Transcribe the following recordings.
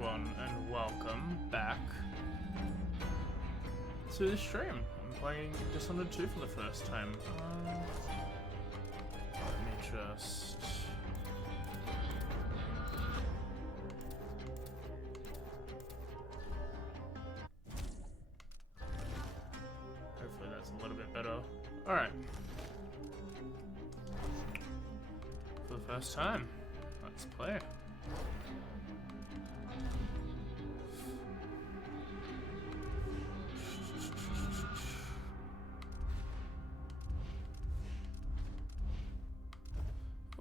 everyone, and welcome back to the stream. I'm playing Dishonored 2 for the first time. Let me just... Hopefully that's a little bit better. Alright. For the first time, let's play.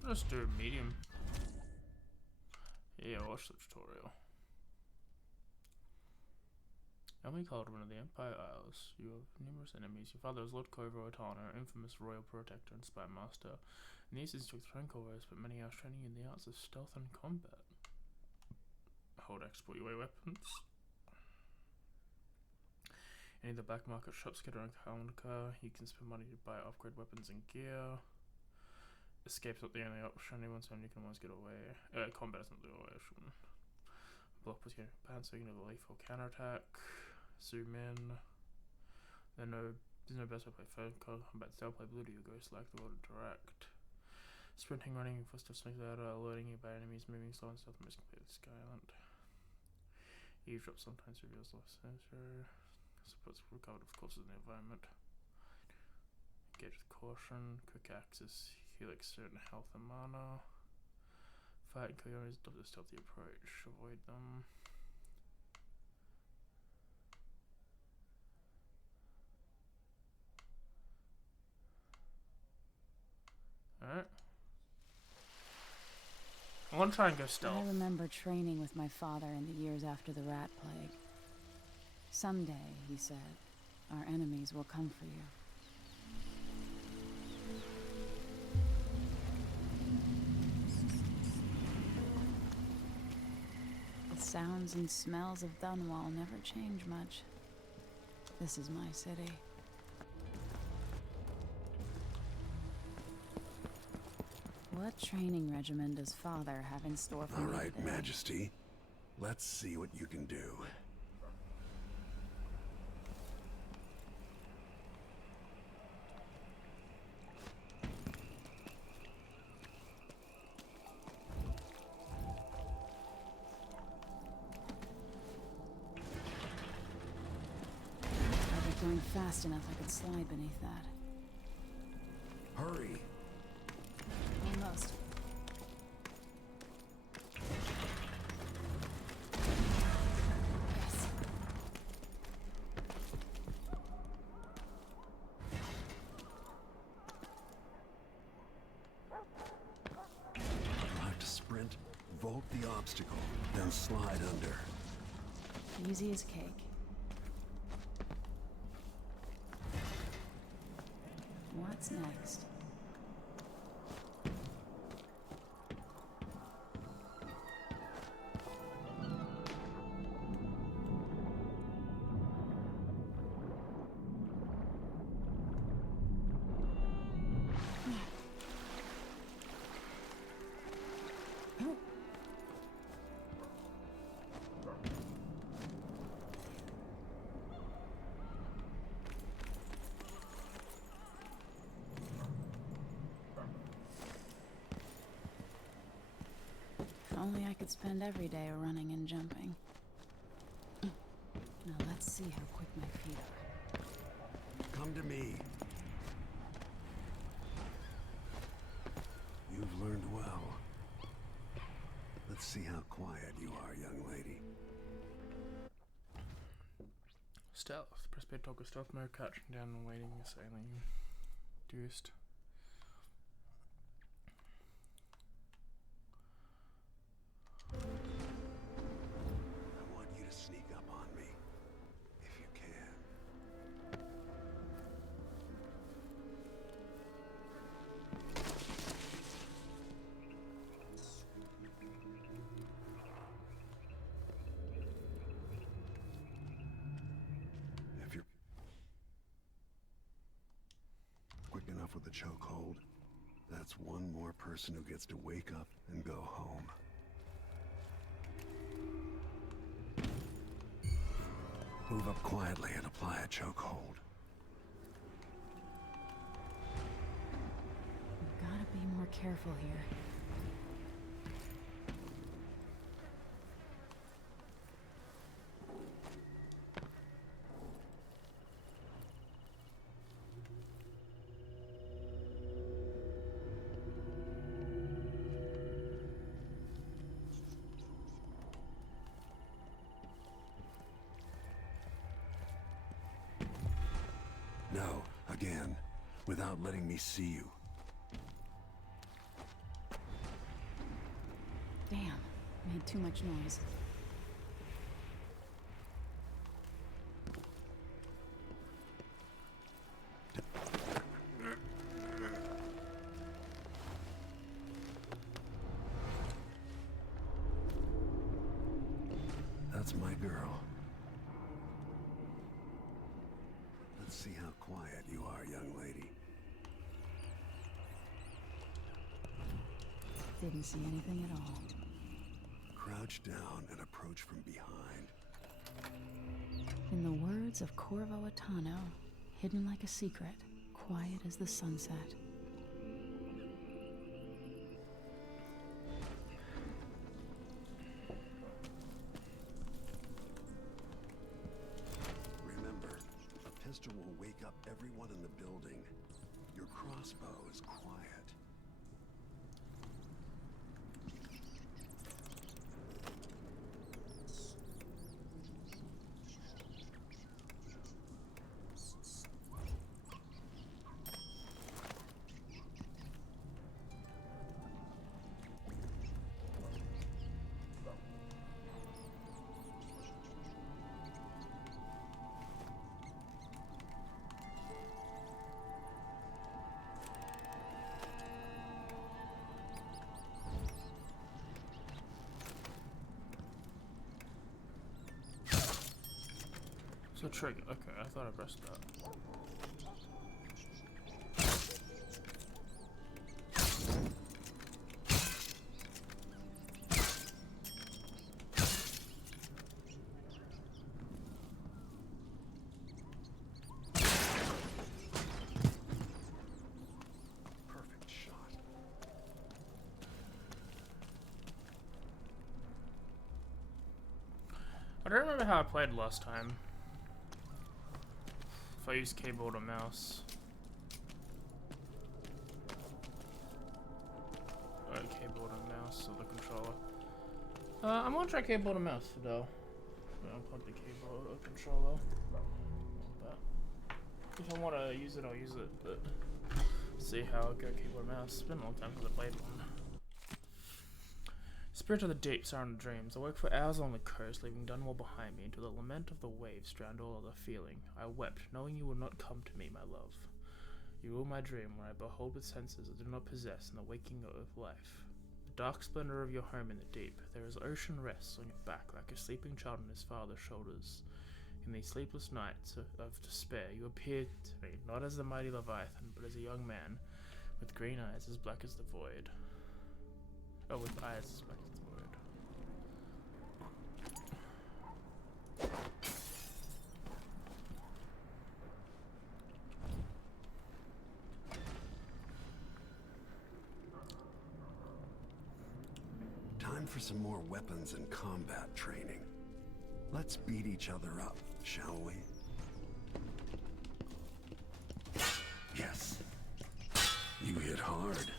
I'll just do a medium. Yeah, watch the tutorial. Emily Kaldwin of the Empire Isles. You have numerous enemies. Your father was Lord Kovo Otana, infamous royal protector and spy master. In the East, he took throne convoys, but many hours training in the arts of stealth and combat. Hold X, put away weapons. Any of the black market shops get around Kalmaka. You can spend money to buy upgrade weapons and gear. Escape's not the only option. Once you can always get away. Combat is not the only option. Block was getting banned, so you can have a lethal counterattack. Zoom in. There's no best way to play phone combat style. Play blue to your ghost like the world direct. Sprinting, running, footsteps like that, alerting you by enemies moving slow and stealth most completely Skyland. Eavesdrop sometimes reveals lost sensor. Supports recovered of course in the environment. Engage with caution. Quick access. Helix certain health and mana. Fight and kill your enemies, adopt a stealthy approach. Avoid them. Alright. I want to try and go stealth. I remember training with my father in the years after the rat plague. Someday, he said, our enemies will come for you. The sounds and smells of Dunwall never change much. This is my city. What training regimen does Father have in store for me today? All right, Majesty. Let's see what you can do. If I were going fast enough, I could slide beneath that. Hurry! Almost. Yes. You'll have to sprint, vault the obstacle, then slide under. Easy as cake. What's next? If only I could spend every day running and jumping. Now let's see how quick my feet are. Come to me. You've learned well. Let's see how quiet you are, young lady. Stealth. Press B to toggle stealth mode, crouching down and waiting, assailing. Deuced. I want you to sneak up on me, if you can. If you're quick enough with a chokehold, that's one more person who gets to wake up and go home. Move up quietly and apply a chokehold. We've gotta be more careful here. No, again, without letting me see you. Damn, made too much noise. That's my girl. Let's see how quiet you are, young lady. Didn't see anything at all. Crouch down and approach from behind. In the words of Corvo Attano, hidden like a secret, quiet as the sunset. Remember, a pistol will wake up everyone in the building. Your crossbow is quiet. So trigger. Okay, I thought I pressed that. Perfect shot. I don't remember how I played last time. If I use keyboard or mouse. Keyboard and mouse or the controller. I'm gonna try keyboard and mouse though. Unplug the keyboard or controller. But if I want to use it, I'll use it. But see how I go keyboard and mouse. It's been a long time since I played one. Spirit of the deep, surrounded dreams. I worked for hours on the coast, leaving Dunwall behind me, until the lament of the waves drowned all other feeling. I wept, knowing you would not come to me, my love. You rule my dream, where I behold with senses I do not possess in the waking of life. The dark splendor of your home in the deep. There is ocean rests on your back, like a sleeping child on his father's shoulders. In these sleepless nights of despair, you appeared to me, not as the mighty Leviathan, but as a young man, with green eyes as black as the void. Oh, with eyes as black as the void. Time for some more weapons and combat training. Let's beat each other up, shall we? Yes. You hit hard.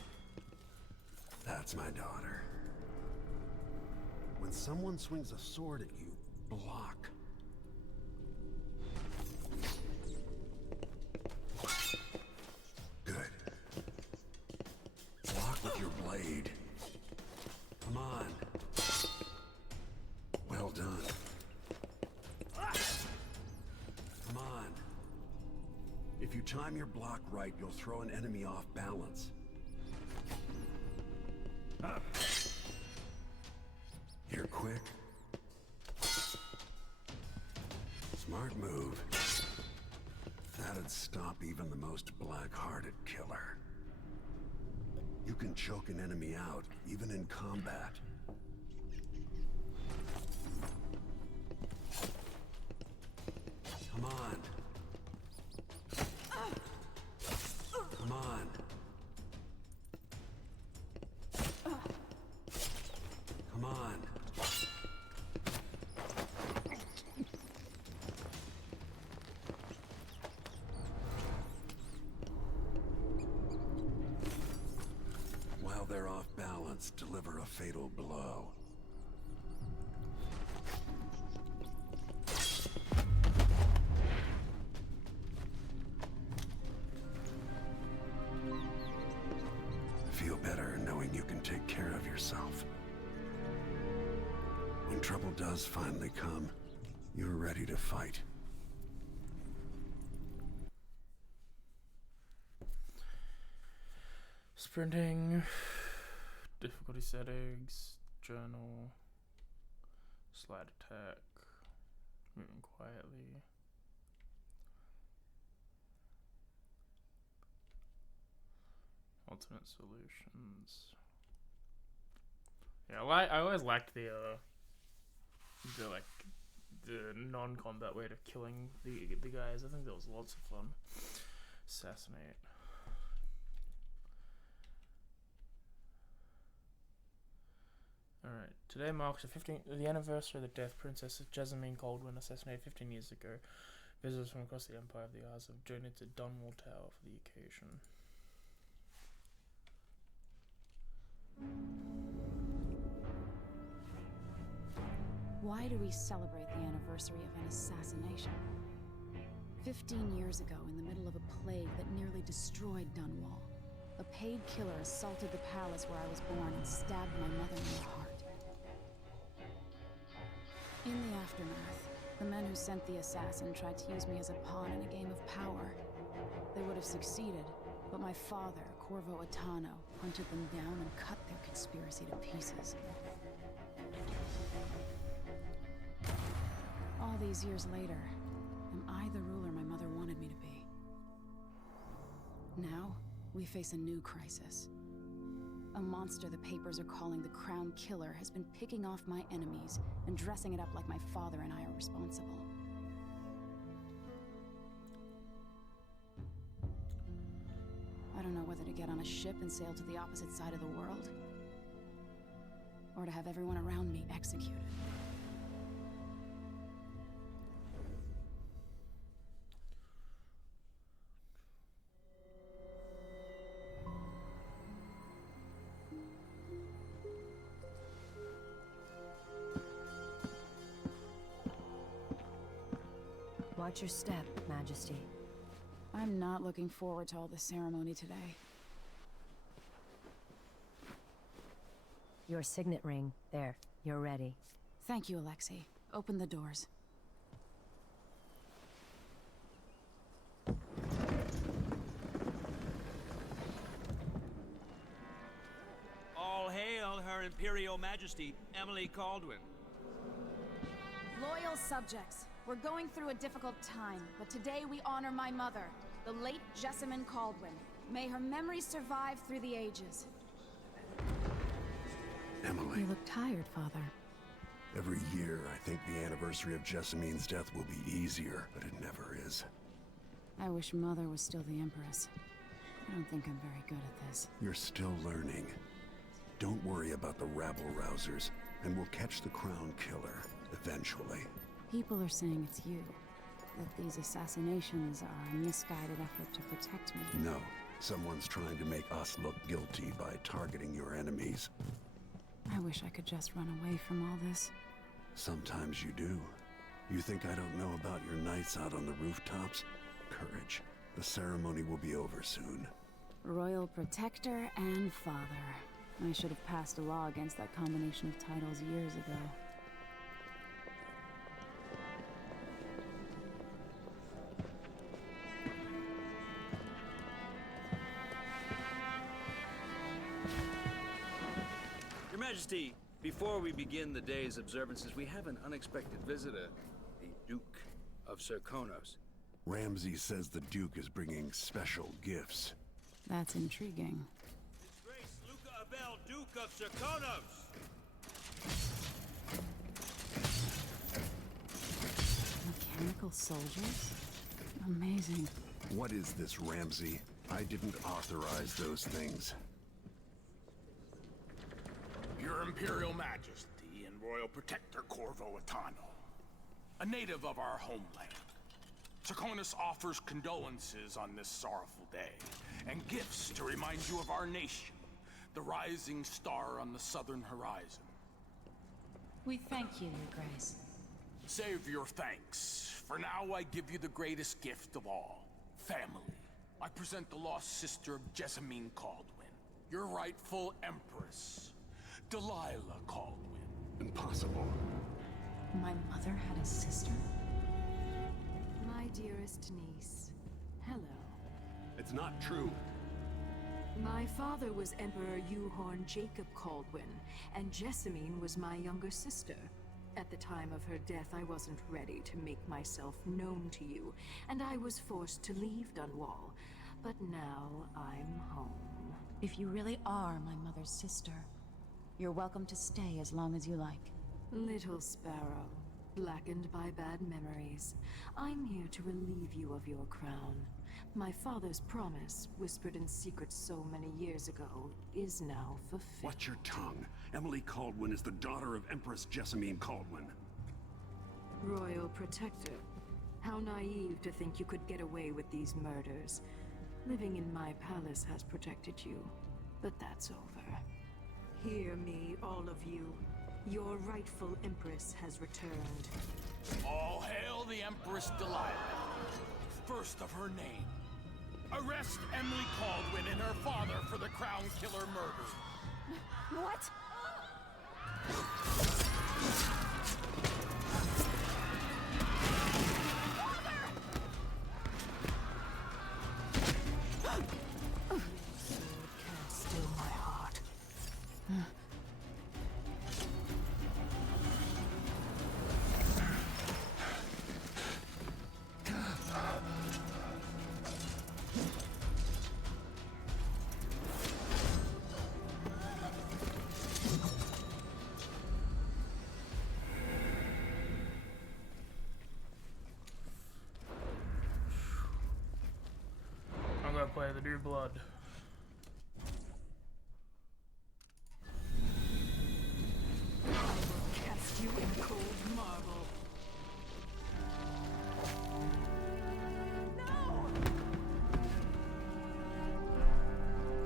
That's my daughter. When someone swings a sword at you, block. Good. Block with your blade. Come on. Well done. Come on. If you time your block right, you'll throw an enemy off balance. You're quick. Smart move. That'd stop even the most black-hearted killer. You can choke an enemy out, even in combat. on. Come on. Come on. While they're off balance, deliver a fatal blow. Feel better knowing you can take care of yourself. When trouble does finally come, you're ready to fight. Sprinting, difficulty settings, journal, slide attack, moving quietly. Alternate solutions. Yeah, I always liked the non-combat way of killing the guys. I think that was lots of fun. Assassinate. Alright, today marks the anniversary of the death Princess Emily Kaldwin, assassinated 15 years ago. Visitors from across the Empire of the Isles have journeyed to Dunwall Tower for the occasion. Why do we celebrate the anniversary of an assassination? 15 years ago, in the middle of a plague that nearly destroyed Dunwall, a paid killer assaulted the palace where I was born and stabbed my mother in the heart. In the aftermath, the men who sent the assassin tried to use me as a pawn in a game of power. They would have succeeded, but my father, Corvo Atano, hunted them down and cut their conspiracy to pieces. All these years later, am I the ruler my mother wanted me to be? Now, we face a new crisis. A monster the papers are calling the Crown Killer has been picking off my enemies and dressing it up like my father and I are responsible. I don't know whether to get on a ship and sail to the opposite side of the world, or to have everyone around me executed. Watch your step, Majesty. I'm not looking forward to all the ceremony today. Your signet ring. There, you're ready. Thank you, Alexei. Open the doors. All hail Her Imperial Majesty, Emily Kaldwin. Loyal subjects, we're going through a difficult time, but today we honor my mother, the late Jessamine Kaldwin. May her memory survive through the ages. Emily, You look tired, Father. every year I think the anniversary of Jessamine's death will be easier, but it never is. I wish Mother was still the Empress. I don't think I'm very good at this. You're still learning. Don't worry about the rabble-rousers, and we'll catch the Crown Killer, eventually. People are saying it's you. That these assassinations are a misguided effort to protect me. No, someone's trying to make us look guilty by targeting your enemies. I wish I could just run away from all this. Sometimes you do. You think I don't know about your nights out on the rooftops? Courage. The ceremony will be over soon. Royal Protector and Father. I should have passed a law against that combination of titles years ago. Your Majesty, before we begin the day's observances, we have an unexpected visitor, the Duke of Serkonos. Ramsay says the Duke is bringing special gifts. That's intriguing. His Grace Luca Abel, Duke of Serkonos! Mechanical soldiers? Amazing. What is this, Ramsey? I didn't authorize those things. Your Imperial Majesty and Royal Protector Corvo Atano, a native of our homeland. Draconis offers condolences on this sorrowful day, and gifts to remind you of our nation, the rising star on the southern horizon. We thank you, Your Grace. Save your thanks. For now, I give you the greatest gift of all, family. I present the lost sister of Jessamine Kaldwin, your rightful empress, Delilah Kaldwin. Impossible. My mother had a sister? My dearest niece, hello. It's not true. My father was Emperor Yuhorn Jacob Kaldwin, and Jessamine was my younger sister. At the time of her death, I wasn't ready to make myself known to you, and I was forced to leave Dunwall. But now I'm home. If you really are my mother's sister, you're welcome to stay as long as you like. Little sparrow, blackened by bad memories, I'm here to relieve you of your crown. My father's promise, whispered in secret so many years ago, is now fulfilled. Watch your tongue. Emily Kaldwin is the daughter of Empress Jessamine Kaldwin. Royal Protector, how naive to think you could get away with these murders. Living in my palace has protected you, but that's over. Hear me, all of you. Your rightful Empress has returned. All hail the Empress Delilah, first of her name. Arrest Emily Kaldwin and her father for the Crown Killer murder. What? Can't still my heart. I'm gonna play the New Blood. I will cast you in cold marble.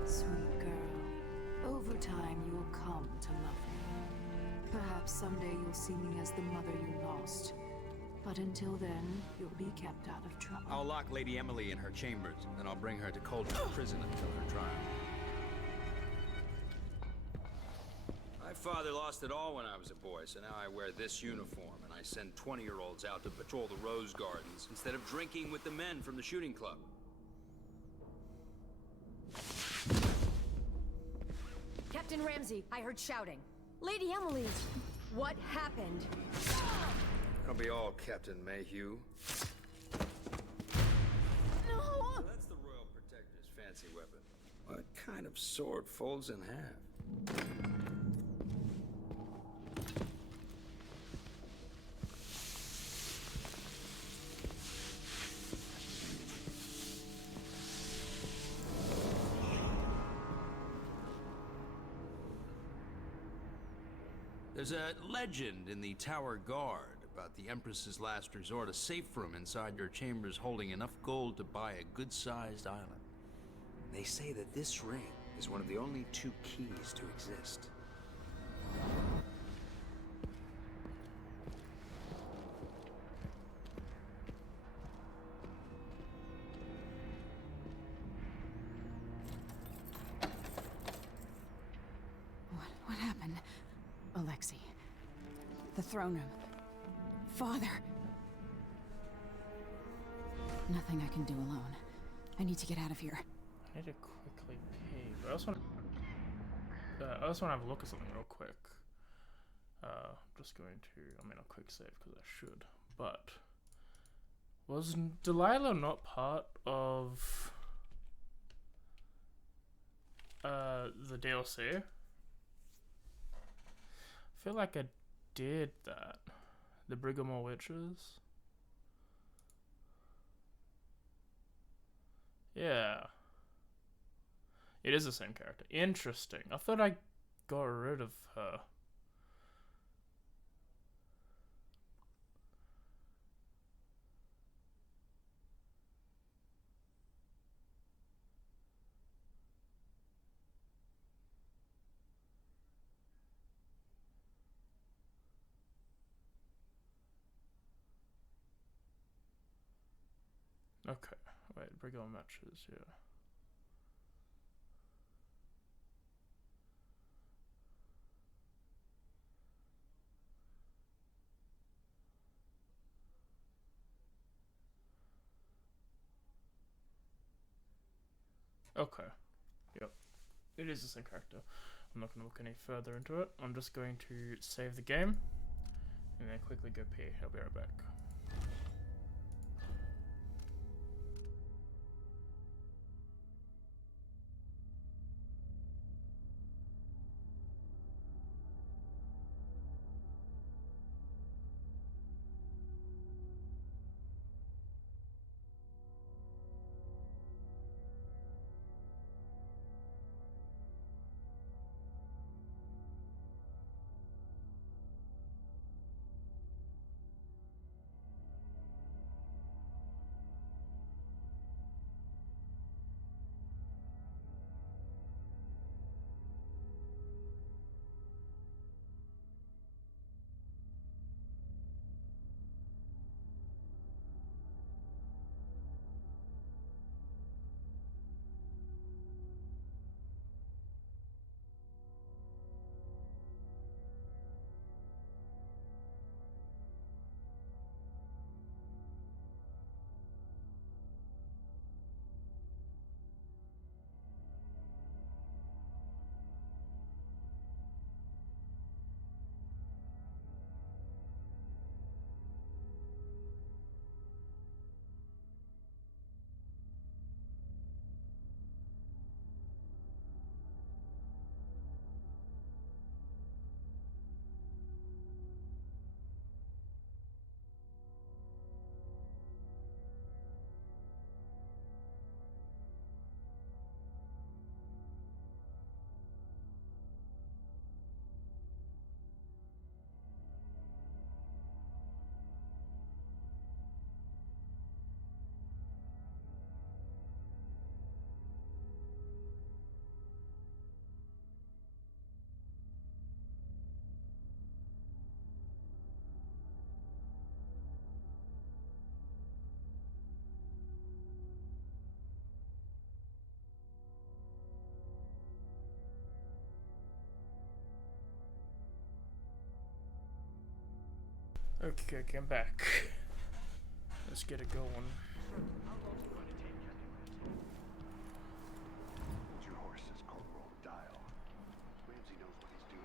Sweet girl, over time you will come to love me. Perhaps someday you'll see me as the mother you lost. But until then, you'll be kept out of trouble. I'll lock Lady Emily in her chambers, and I'll bring her to Coldwood Prison until her trial. My father lost it all when I was a boy, so now I wear this uniform, and I send 20-year-olds out to patrol the Rose Gardens instead of drinking with the men from the shooting club. Captain Ramsey, I heard shouting. Lady Emily, what happened? That'll be all, Captain Mayhew. No! So that's the Royal Protector's fancy weapon. What kind of sword folds in half? There's a legend in the Tower Guard about the Empress's last resort, a safe room inside your chambers holding enough gold to buy a good-sized island. They say that this ring is one of the only 2 keys to exist. What happened? Alexei. The throne room. Father. Nothing I can do alone. I need to get out of here. I need to quickly pee, but I also want to have a look at something real quick. Just going to, I mean, a quick save because I should, but was Delilah not part of the DLC? I feel like I did that. The Brigamore Witches. Yeah. It is the same character. Interesting. I thought I got rid of her. Okay. Wait, regular matches, yeah. Okay. Yep. It is the same character. I'm not going to look any further into it. I'm just going to save the game and then quickly go pee. I'll be right back. Okay, I'm back. Let's get it going. Hold your horses, Corporal. Dial. Ramsey knows what he's doing.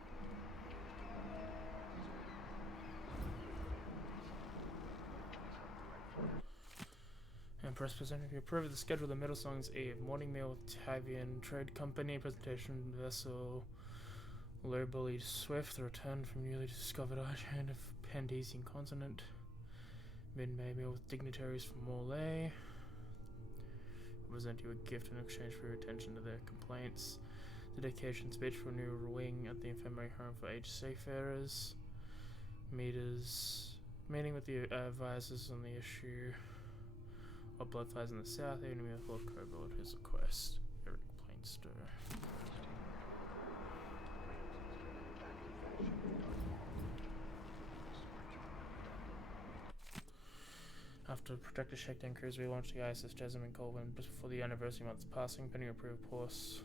Empress presented you approve of the schedule of the Middle Songs Eve. Morning meal with Tavian Trade Company. Presentation vessel. Lowbully Swift. The return from newly discovered island of Pandesian continent. Mid-May meal with dignitaries from Morlaix. Present you a gift in exchange for your attention to their complaints. The dedication speech for a new wing at the infirmary home for aged seafarers. Meeting with the advisors on the issue of blood fires in the south. Enemy with Lord Kobold at his request. Every complaint stir. After the Protector Shakedown cruise, we launched the ISS Emily Kaldwin just before the anniversary month's passing. Pending approved course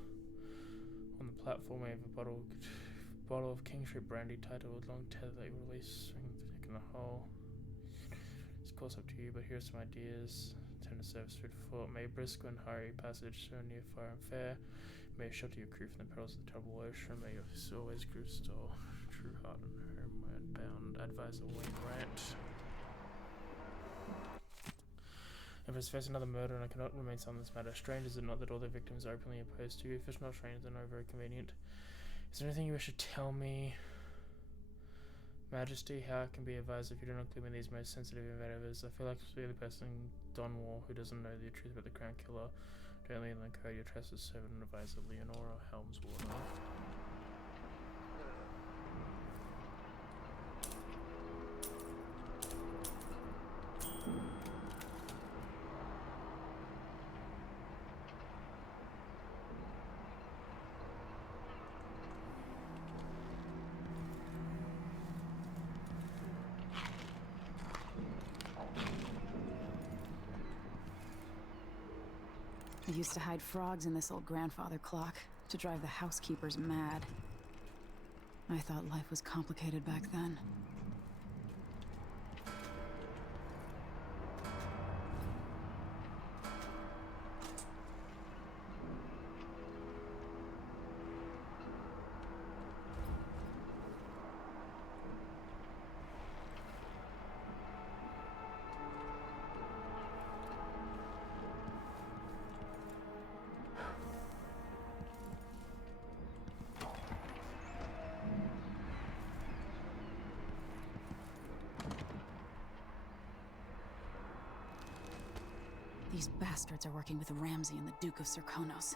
on the platform, we have a bottle of King Street brandy titled Long Tether that you release, swing the dick in the hole. It's of course up to you, but here's some ideas. Tender service food for May brisk and hurry passage so near fire and fair. May shelter your crew from the perils of the troubled ocean. May your always crew still true heart and homeward bound. Advisor Wayne Grant. If it's facing another murder and I cannot remain silent in this matter, strange is it not that all the victims are openly opposed to you? If it's not strange, then no, very convenient. Is there anything you wish to tell me? Majesty, how it can be advised if you do not include me in these most sensitive endeavors? I feel like the only person in Donwall who doesn't know the truth about the Crown Killer. Daily in the code, your trusted servant and advisor Leonora Helmswater. I used to hide frogs in this old grandfather clock to drive the housekeepers mad. I thought life was complicated back then. These bastards are working with Ramsey and the Duke of Serkonos.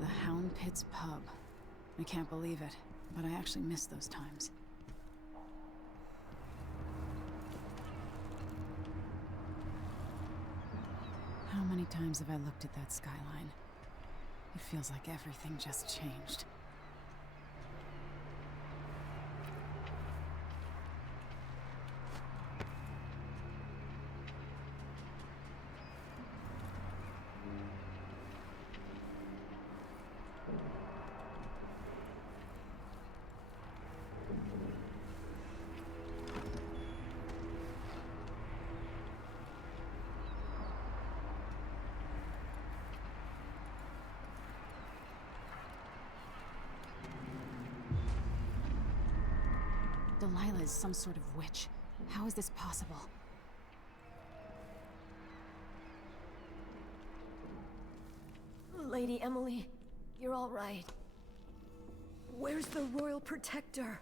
The Hound Pits pub. I can't believe it, but I actually miss those times. How many times have I looked at that skyline? It feels like everything just changed. Delilah is some sort of witch. How is this possible? Lady Emily, you're all right. Where's the Royal Protector?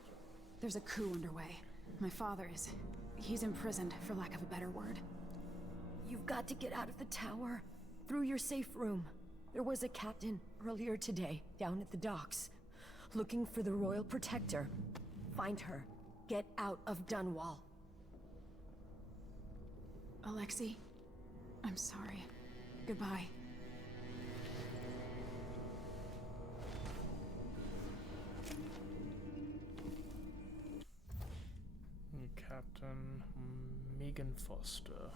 There's a coup underway. My father is... he's imprisoned, for lack of a better word. You've got to get out of the tower. Through your safe room. There was a captain earlier today, down at the docks. Looking for the Royal Protector. Find her. Get out of Dunwall. Alexei, I'm sorry. Goodbye. Captain Megan Foster.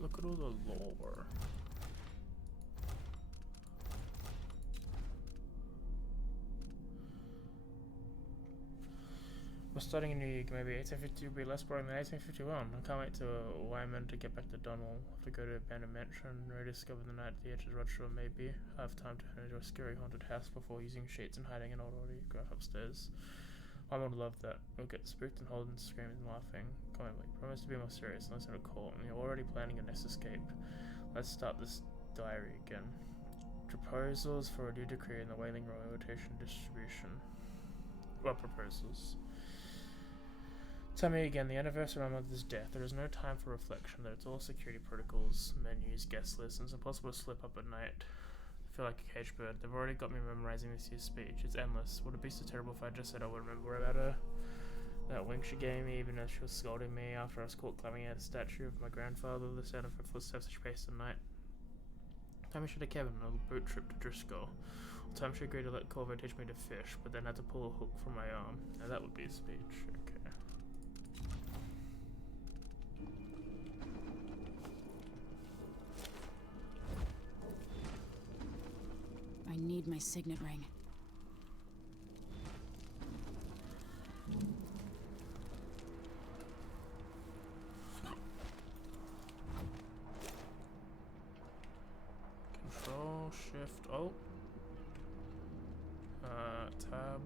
Look at all the lore. We're starting a new year, maybe 1852 will be less boring than 1851. I can't wait to Wyman to get back to Dunwall. Have to go to abandoned mansion, rediscover the night at the edge of Rochester, maybe. I have time to head into a scary haunted house before using sheets and hiding an old autograph upstairs. Wyman would love that. We'll get spooked and hold and screaming and laughing. Come on, Emily. Promise to be more serious and listen to a call. And you're already planning your next escape. Let's start this diary again. Proposals for a new decree in the Whaling Rotation Distribution. What proposals? Tell me again, the anniversary of my mother's death. There is no time for reflection, though it's all security protocols, menus, guest lists, and it's impossible to slip up at night. I feel like a caged bird. They've already got me memorizing this year's speech. It's endless. Would it be so terrible if I just said I would remember about her? That wink she gave me, even as she was scolding me after I was caught climbing at a statue of my grandfather, the sound of her footsteps as she paced the night. Time she had Kevin on a boat trip to Driscoll. Time she agreed to let Corvo teach me to fish, but then had to pull a hook from my arm. Now that would be a speech. Okay. I need my signet ring. Control, Shift, Alt. Tab.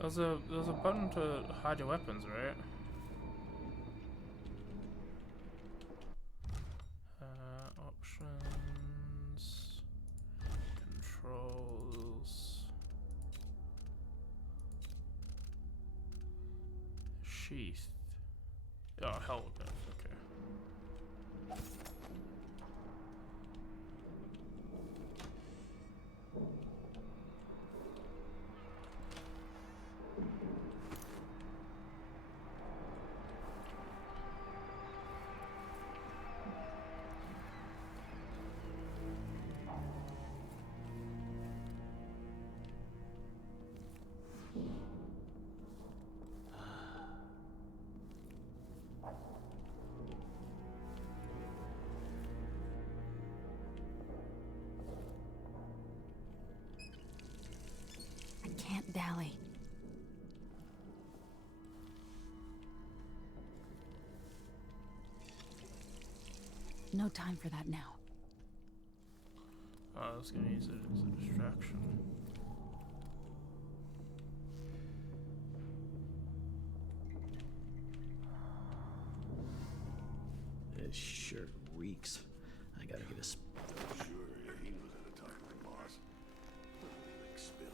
There's a button to hide your weapons, right? Options, controls, sheath. Oh, hell with that. Okay. I can't dally. No time for that now. I was gonna use it as a distraction. This shirt reeks. I gotta get a Sure, yeah, he knows how to talk to the boss. Big spill.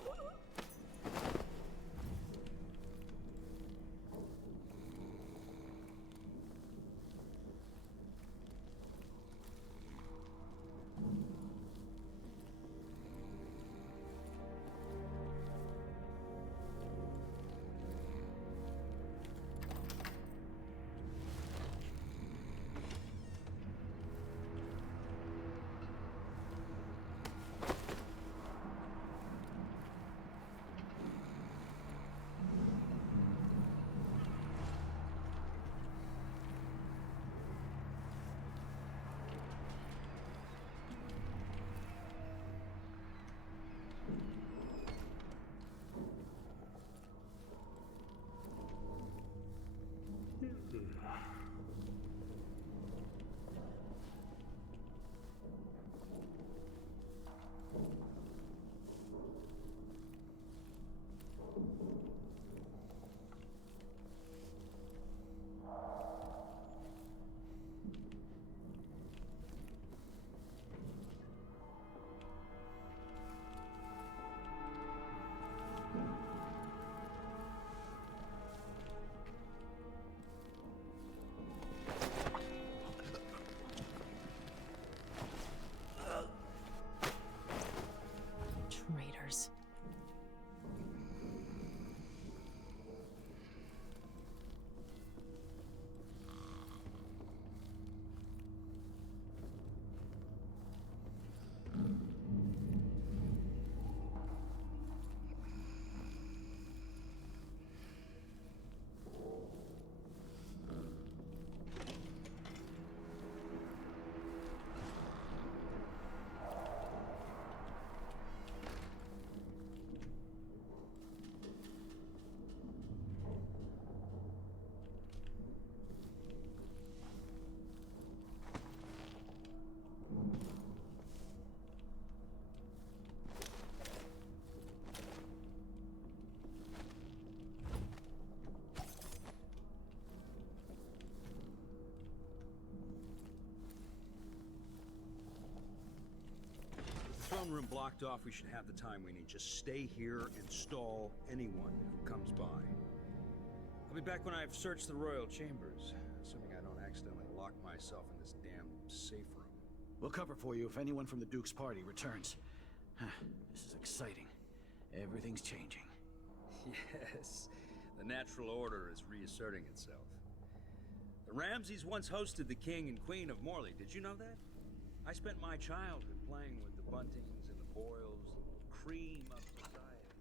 Traitors. Throne room blocked off. We should have the time we need. Just stay here and stall anyone who comes by. I'll be back when I've searched the royal chambers, assuming I don't accidentally lock myself in this damn safe room. We'll cover for you if anyone from the Duke's party returns. This is exciting. Everything's changing. Yes, the natural order is reasserting itself. The Ramseys once hosted the king and queen of Morley. Did you know that? I spent my childhood playing with the Buntings and the Boyles, the cream of society.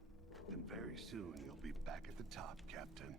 And very soon you'll be back at the top, Captain.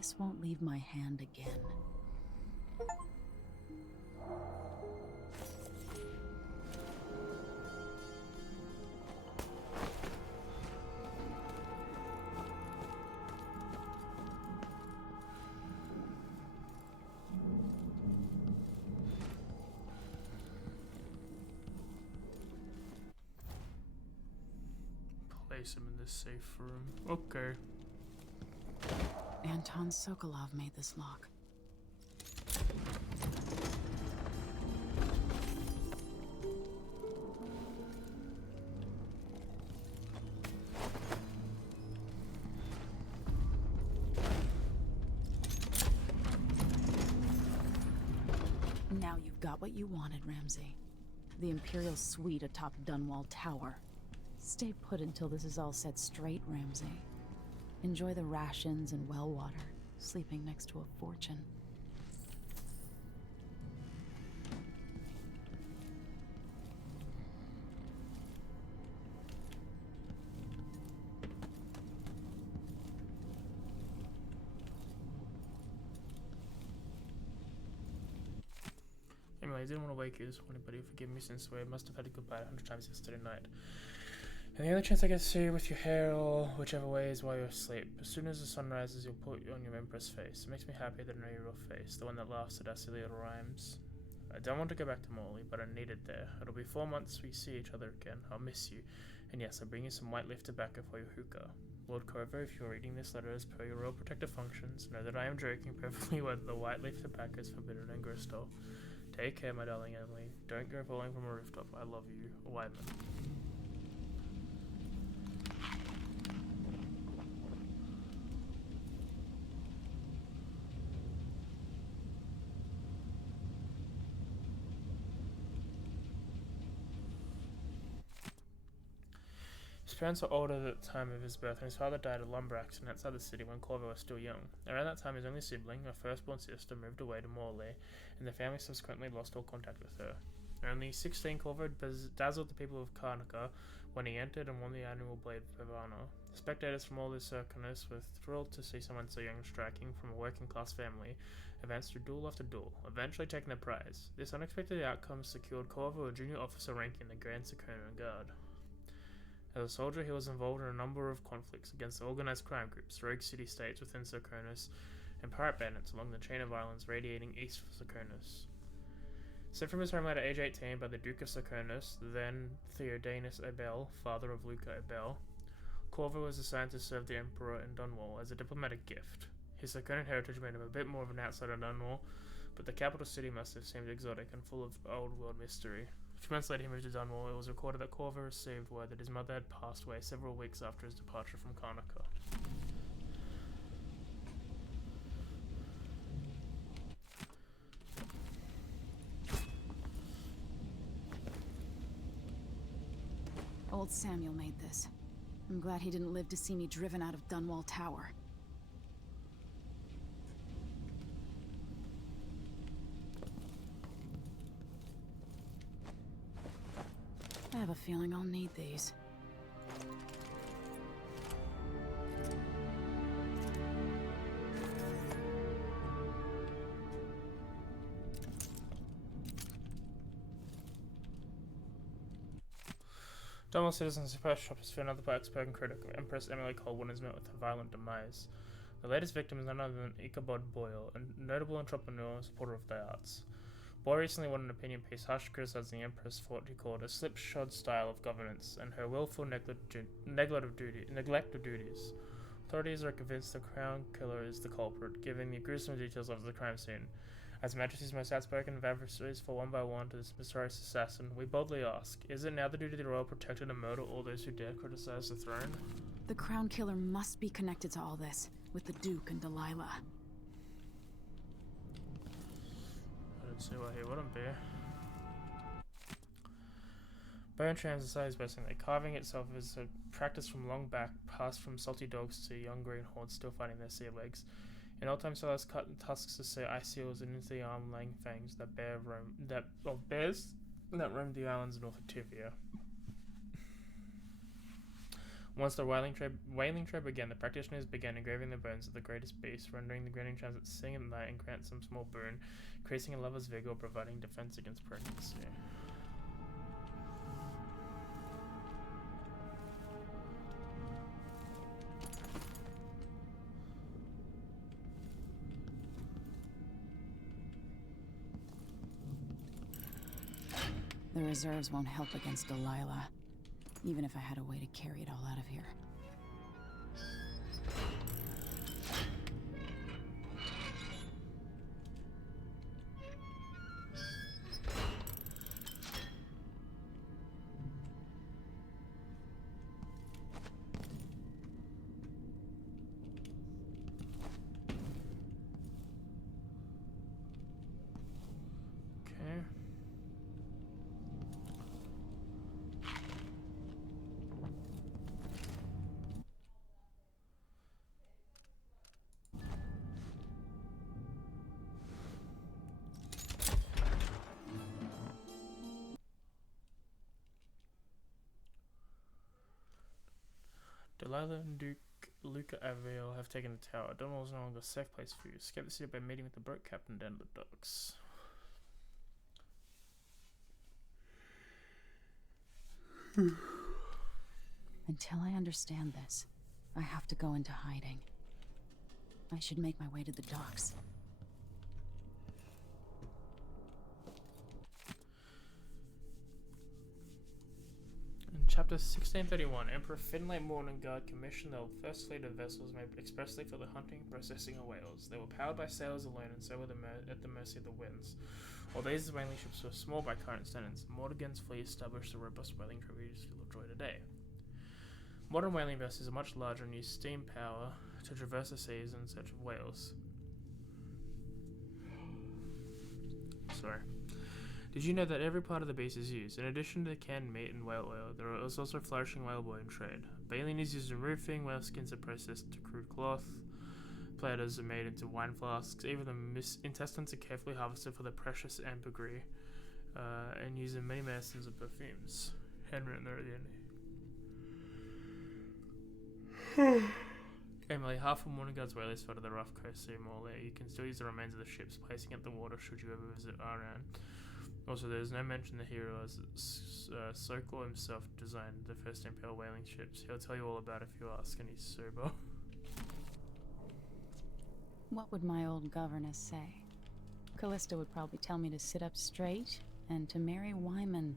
This won't leave my hand again. Place him in this safe room. Okay. Anton Sokolov made this lock. Now you've got what you wanted, Ramsey. The Imperial suite atop Dunwall Tower. Stay put until this is all set straight, Ramsey. Enjoy the rations and well water, sleeping next to a fortune. Anyway, I didn't want to wake you this morning, buddy. Forgive me since we must have had a goodbye 100 times yesterday night. And the only chance I get to see you with your hair or whichever way is while you're asleep. As soon as the sun rises, you'll put on your Empress face. It makes me happy that I know your real face, the one that laughs at our silly little rhymes. I don't want to go back to Morley, but I need it there. It'll be 4 months we see each other again. I'll miss you. And yes, I'll bring you some white leaf tobacco for your hookah. Lord Corvo, if you're reading this letter as per your royal protective functions, know that I am joking perfectly whether the white leaf tobacco is forbidden in Gristol. Take care, my darling Emily. Don't go falling from a rooftop. I love you. Wyman. His parents were older at the time of his birth, and his father died of a lumber accident outside the city when Corvo was still young. Around that time, his only sibling, a firstborn sister, moved away to Morley, and the family subsequently lost all contact with her. At only 16, Corvo dazzled the people of Karnaca when he entered and won the annual Blade of Pavana. Spectators from all the Circonus were thrilled to see someone so young and striking from a working-class family advance through duel after duel, eventually taking the prize. This unexpected outcome secured Corvo a junior officer rank in the Grand Circonan Guard. As a soldier, he was involved in a number of conflicts against organized crime groups, rogue city-states within Circonus, and pirate bandits along the chain of islands radiating east of Circonus. Sent from his homeland at age 18 by the Duke of Circonus, then Theodanus Abel, father of Luca Abel, Corvo was assigned to serve the Emperor in Dunwall as a diplomatic gift. His Circonan heritage made him a bit more of an outsider in Dunwall, but the capital city must have seemed exotic and full of old-world mystery. A few months later, he moved to Dunwall. It was recorded that Corvo received word that his mother had passed away several weeks after his departure from Karnaca. Old Samuel made this. I'm glad he didn't live to see me driven out of Dunwall Tower. I have a feeling I'll need these. Dunwall citizens who purchased shops fear another outspoken critic of Empress Emily Kaldwin is met with a violent demise. The latest victim is none other than Ichabod Boyle, a notable entrepreneur and supporter of the arts. Boyle recently won an opinion piece harshly criticizing the Empress for what he called a slipshod style of governance and her willful neglect of duties. Authorities are convinced the crown killer is the culprit, giving the gruesome details of the crime scene. As Majesty's most outspoken of adversaries fall one by one to this mysterious assassin, we boldly ask, is it now the duty of the royal protector to murder all those who dare criticize the throne? The crown killer must be connected to all this, with the Duke and Delilah. I don't see why he wouldn't be. Bone Society is basically carving itself is a practice from long back, passed from salty dogs to young green hordes still finding their sea legs. In old time sailors cut tusks to say ice seals and into the arm-laying fangs that bears that roamed the islands north of Tivia. Once the whaling trade began, the practitioners began engraving the bones of the greatest beasts, rendering the granting charms that sing at night and grant some small boon, increasing a lover's vigor, providing defense against pregnancy. The reserves won't help against Delilah, even if I had a way to carry it all out of here. Okay. Delilah and Duke Luca Aviel have taken the tower. Dunwall is no longer a safe place for you. Escape the city by meeting with the boat captain down at the docks. Until I understand this, I have to go into hiding. I should make my way to the docks. In chapter 1631, Emperor Finlay Morningard commissioned the first fleet of vessels made expressly for the hunting and processing of whales. They were powered by sailors alone and so were at the mercy of the winds. While these whaling ships were small by current standards, Mordigan's fleet established a robust whaling trade we still enjoy today. Modern whaling vessels are much larger and use steam power to traverse the seas in search of whales. Sorry. Did you know that every part of the beast is used? In addition to canned meat and whale oil, there is also a flourishing whale oil trade. Baleen is used in roofing, whale skins are processed to crude cloth, platters are made into wine flasks, even the intestines are carefully harvested for the precious ambergris, and used in many medicines and perfumes. Handwritten there at the end. Emily, half of Morningard's whale is fed to the rough coast sea mole. You can still use the remains of the ships, placing it in the water should you ever visit Aran. Also, there is no mention the hero as Sokol himself designed the first Imperial whaling ships. He'll tell you all about it if you ask, and he's sober. What would my old governess say? Callista would probably tell me to sit up straight and to marry Wyman.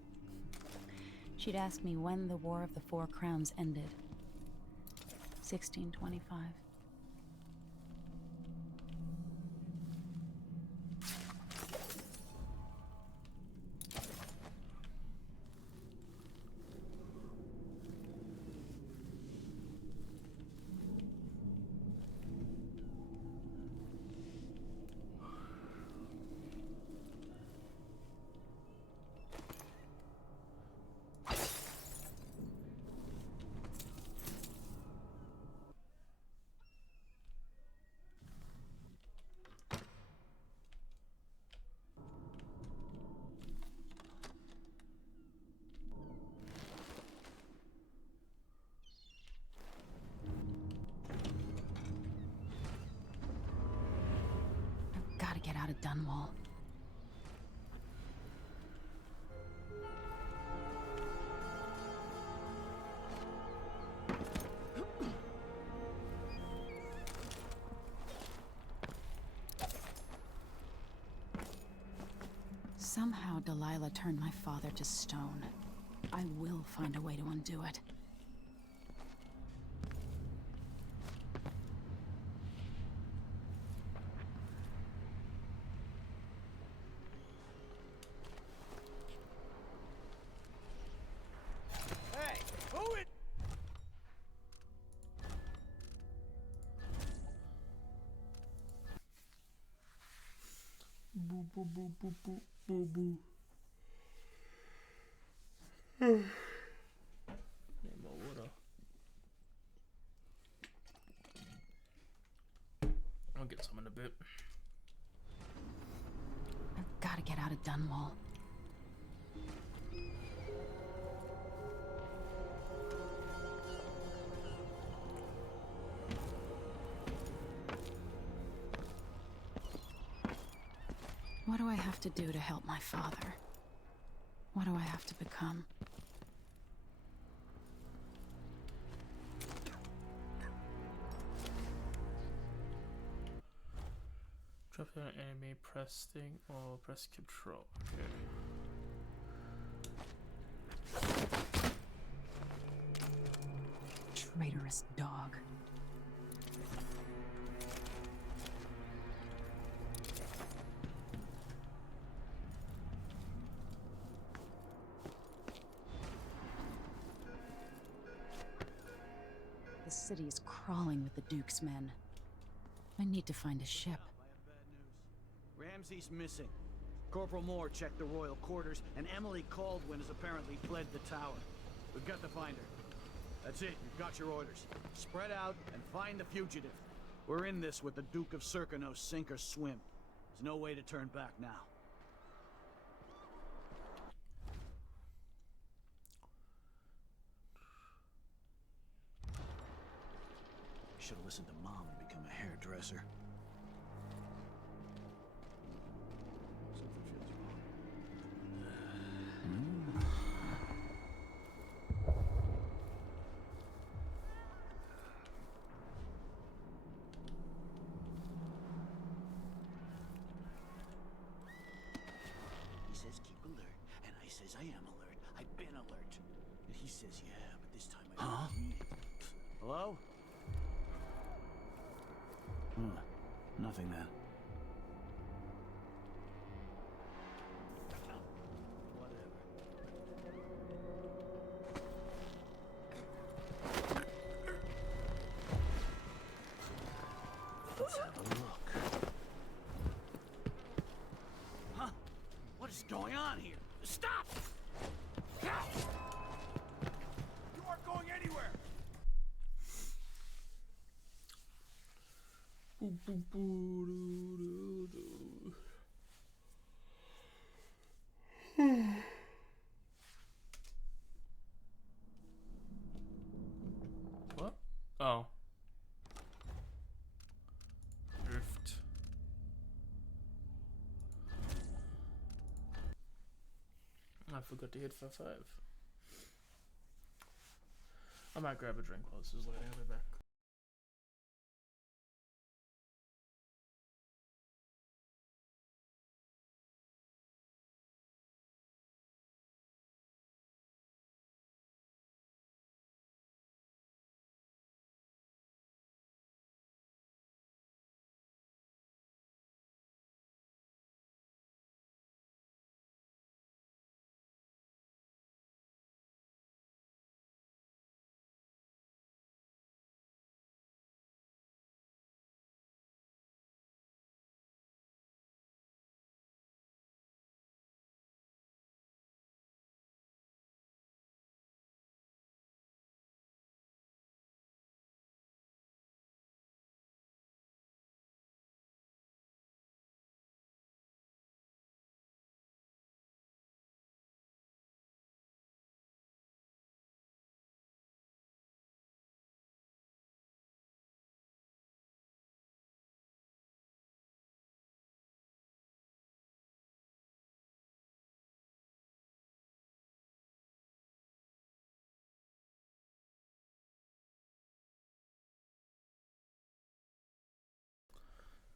She'd ask me when the War of the Four Crowns ended. 1625. Gotta get out of Dunwall. Somehow Delilah turned my father to stone. I will find a way to undo it. Boo boo boo boo boo boo boo. Need more water. I'll get some in a bit. I've gotta get out of Dunwall. What do I have to do to help my father? What do I have to become? Drop down an enemy, press thing, or press control. Okay. Traitorous dog. The city is crawling with the Duke's men. I need to find a ship. I have bad news. Ramsey's missing. Corporal Moore checked the royal quarters, and Emily Kaldwin has apparently fled the tower. We've got to find her. That's it, you've got your orders. Spread out and find the fugitive. We're in this with the Duke of Serkonos, sink or swim. There's no way to turn back now. Should have listened to Mom and become a hairdresser. He says keep alert, and I says I am alert. I've been alert. And he says yeah, but this time I don't mean it. Hello? Nothing then. Let's have a look. Huh? What is going on here? Stop! You aren't going anywhere! What? Oh. Rift. I forgot to hit for 5. I might grab a drink while this is loading. I'll be back.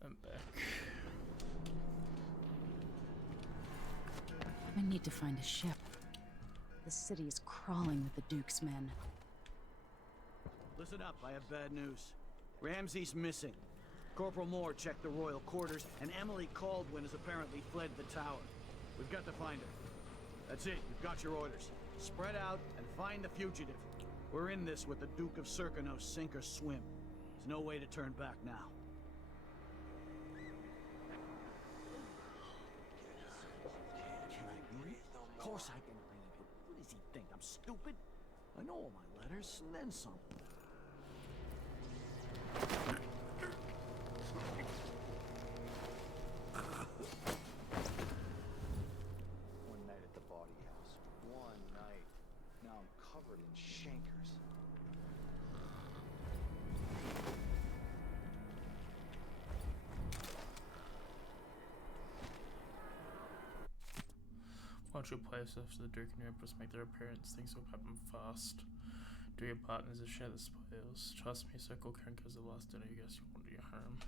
I'm back. I need to find a ship. The city is crawling with the Duke's men. Listen up, I have bad news. Ramsey's missing. Corporal Moore checked the royal quarters, and Emily Kaldwin has apparently fled the tower. We've got to find her. That's it, you've got your orders. Spread out and find the fugitive. We're in this with the Duke of Serkonos, sink or swim. There's no way to turn back now. Of course I can read, but what does he think? I'm stupid? I know all my letters, and then some. One night at the body house. One night. Now I'm covered in chancres. Once your players after the Duke and your Empress make their appearance, things will happen fast. Do your partners to share the spoils. Trust me, Circle Karen goes the last dinner you guess you want to your home.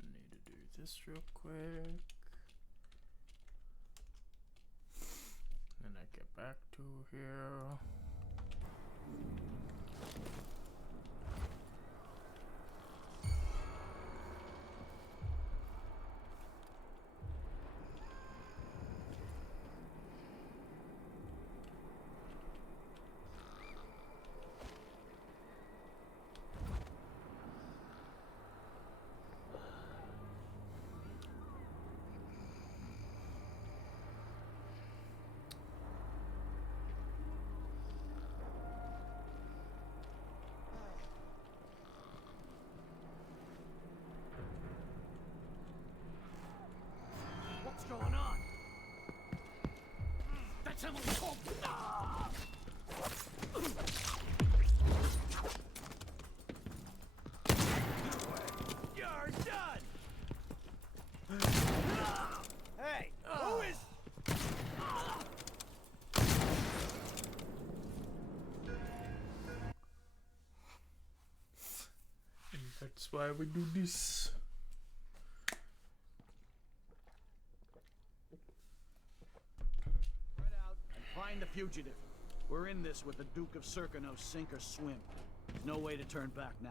I need to do this real quick. Then I get back to here. What's going on? That's Emily Kaldwin! Ah! You're done! Hey, who is... And that's why we do this. Find the fugitive. We're in this with the Duke of Serkino, sink or swim. There's no way to turn back now.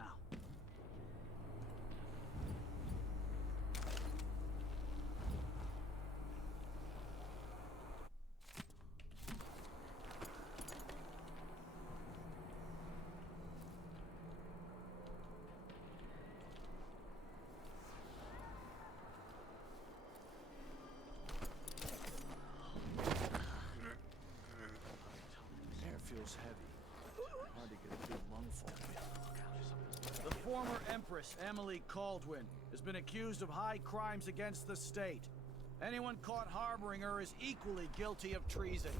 Feels heavy. Hard to get a good lungful. The former Empress, Emily Kaldwin, has been accused of high crimes against the state. Anyone caught harboring her is equally guilty of treason.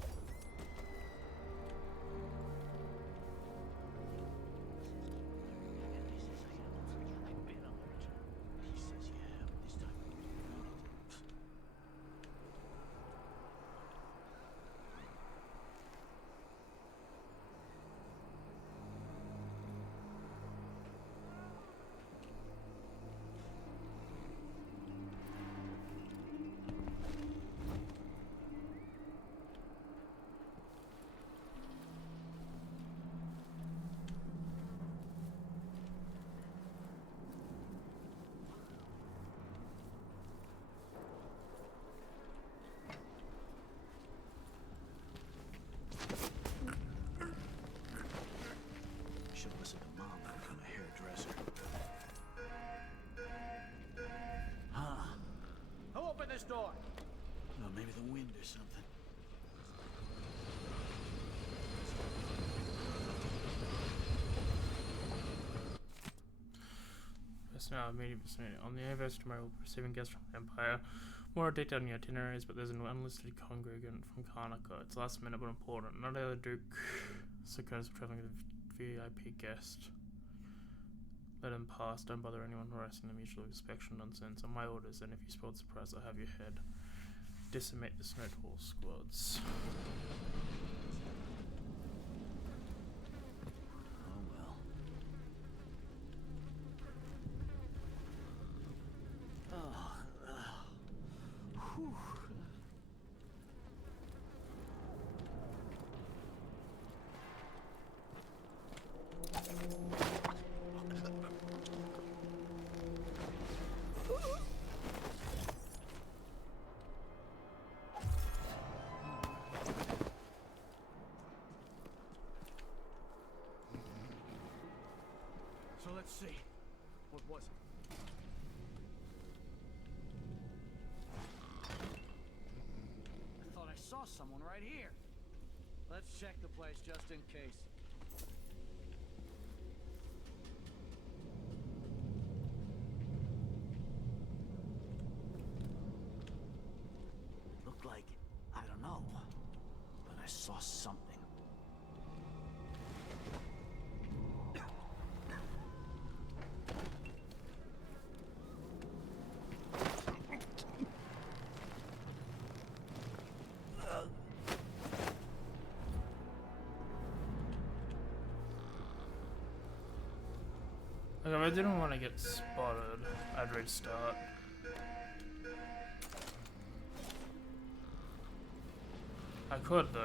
This door. Oh, maybe the wind or something. Personnel immediate vicinity. On the anniversary tomorrow, we'll be receiving guests from the Empire. More detailed on the itineraries, but there's an unlisted congregant from Karnaca. It's last minute but important. Not only the Duke Serkino's traveling with a VIP guest. Let him pass. Don't bother anyone harassing the mutual inspection nonsense. On my orders, and if you spot surprise, I'll have your head. Decimate the Snow Hall squads. Oh well. Whew. So let's see. What was it? I thought I saw someone right here. Let's check the place just in case. Looked like, I don't know, but I saw something. Like, if I didn't want to get spotted, I'd restart. I could though.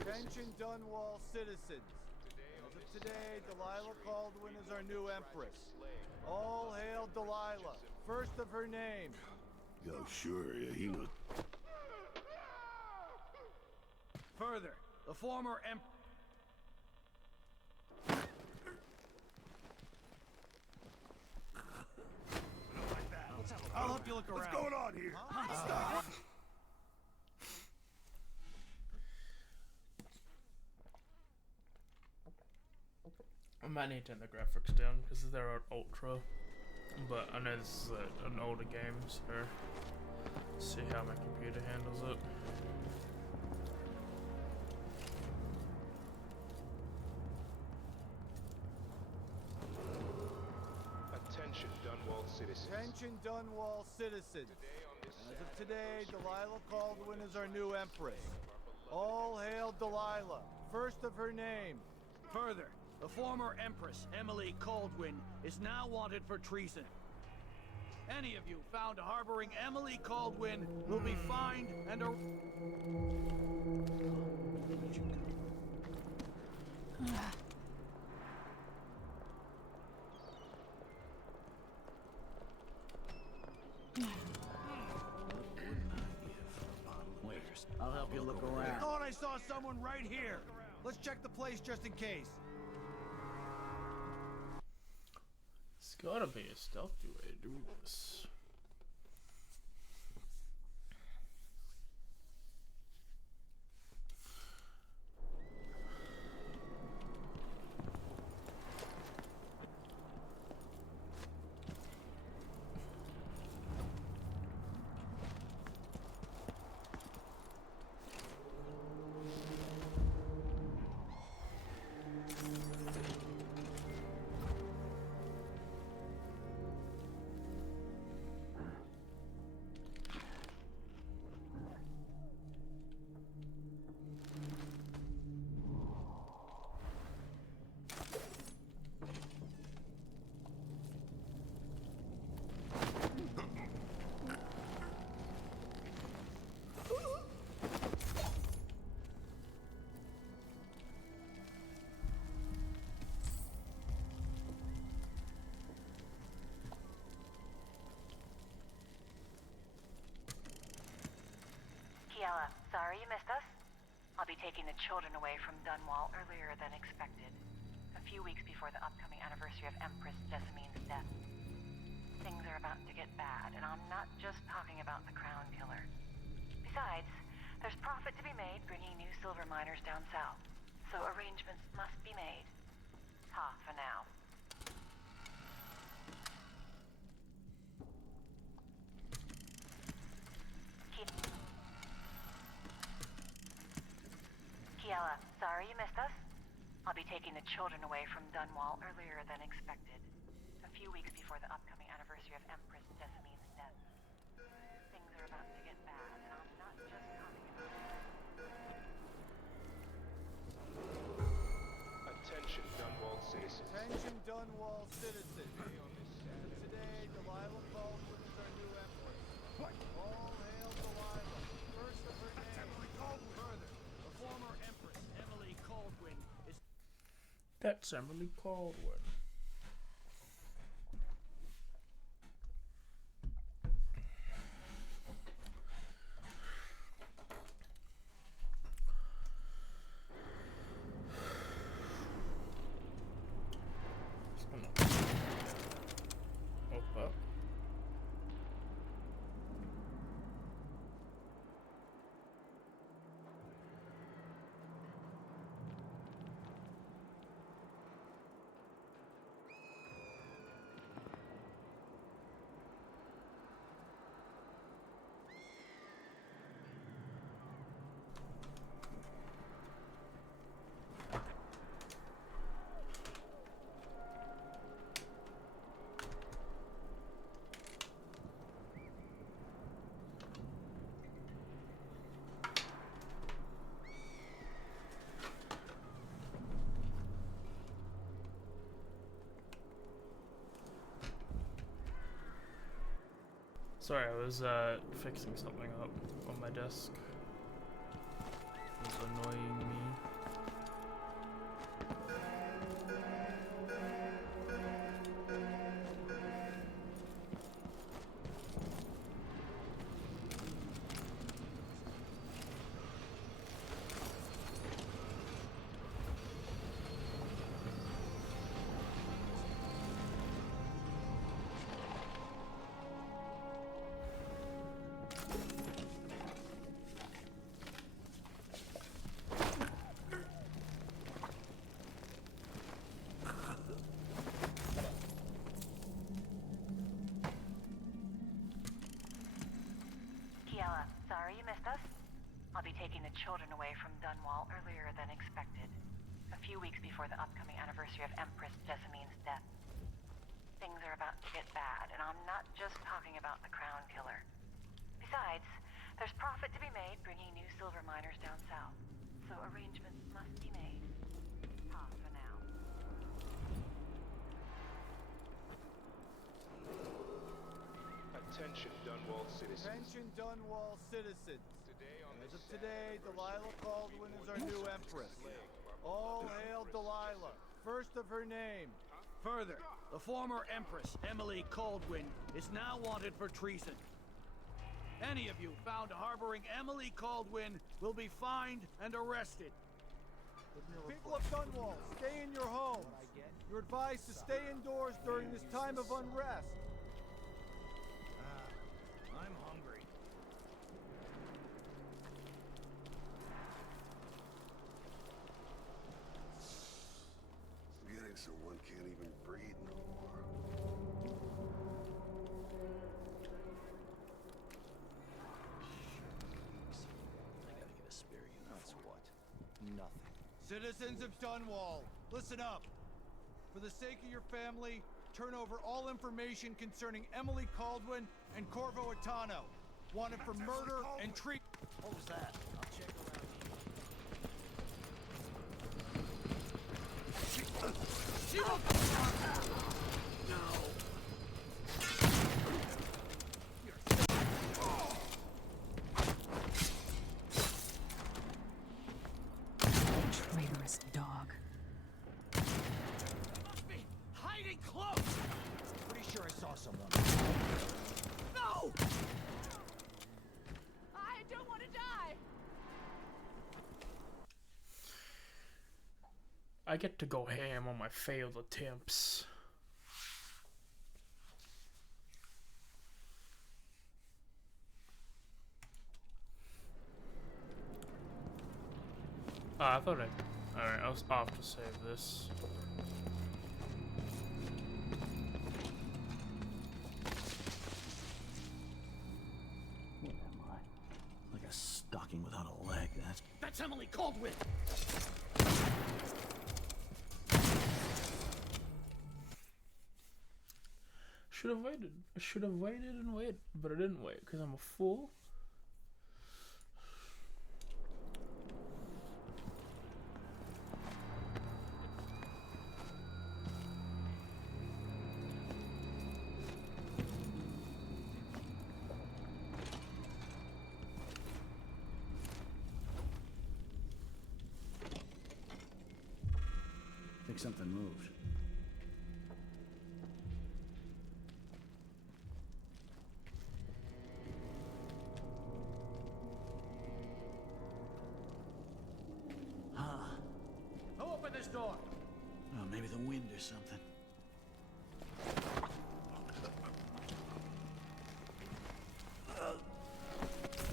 Attention Dunwall citizens. As of today, Delilah Kaldwin is our new empress. All hail Delilah, first of her name. Yo, sure, yeah, he look. Further, the former I'll help you look around. What's going on here? Huh? I might need to turn the graphics down because they're at ultra, but I know this is an older game, so see how my computer handles it. Attention Dunwall citizens. Attention Dunwall citizens. As of today, Delilah Kaldwin is our new empress. All hail Delilah, first of her name. Further, the former Empress, Emily Kaldwin, is now wanted for treason. Any of you found harboring Emily Kaldwin will be fined and Wait, I'll help you look around. I thought I saw someone right here. Let's check the place just in case. It's gotta be a stealthy way to do this. Sorry you missed us. I'll be taking the children away from Dunwall earlier than expected. A few weeks before the upcoming anniversary of Empress Jessamine's death. Things are about to get bad, and I'm not just talking about the Crown Killer. Besides, there's profit to be made bringing new silver miners down south. So arrangements must be made. Ha, for now. Kiela, sorry you missed us. I'll be taking the children away from Dunwall earlier than expected. A few weeks before the upcoming anniversary of Empress Jessamine's death. Things are about to get bad, and I'm not just talking about it. Attention Dunwall citizens. Attention Dunwall citizens. Today, Delilah Kaldwin is our new empress. What? All hail Delilah, first of her name. Emily Kaldwin. Further, the former empress, Emily Kaldwin, is... That's Emily Kaldwin. Sorry, I was fixing something up on my desk. It was annoying me. Sorry you missed us. I'll be taking the children away from Dunwall earlier than expected. A few weeks before the upcoming anniversary of Empress Jessamine's death. Things are about to get bad, and I'm not just talking about the Crown Killer. Besides, there's profit to be made bringing new silver miners down south. So arrangements must be made. Ta for now. Attention, Dunwall citizens. Attention, Dunwall citizens. As of today, Delilah Kaldwin is our new empress. All hail Delilah, first of her name. Further, the former Empress, Emily Kaldwin, is now wanted for treason. Any of you found harboring Emily Kaldwin will be fined and arrested. People of Dunwall, stay in your homes. You're advised to stay indoors during this time of unrest. I'm hungry. It's getting so one can't even breathe no more. I gotta get a spare unit. That's what? Nothing. Citizens of Dunwall, listen up. For the sake of your family, turn over all information concerning Emily Kaldwin and Corvo Atano, wanted for murder and treat. What was that? I'll check around Traitorous dog. must be hiding close! Pretty sure I saw someone. No! I don't want to die! I get to go ham on my failed attempts. I thought Alright, I was off to save this. What am I? Like a stocking without a leg. That's Emily Kaldwin! Should have waited. I should have waited and waited, but I didn't wait because I'm a fool. I think something moved. Who opened this door? Oh, maybe the wind or something.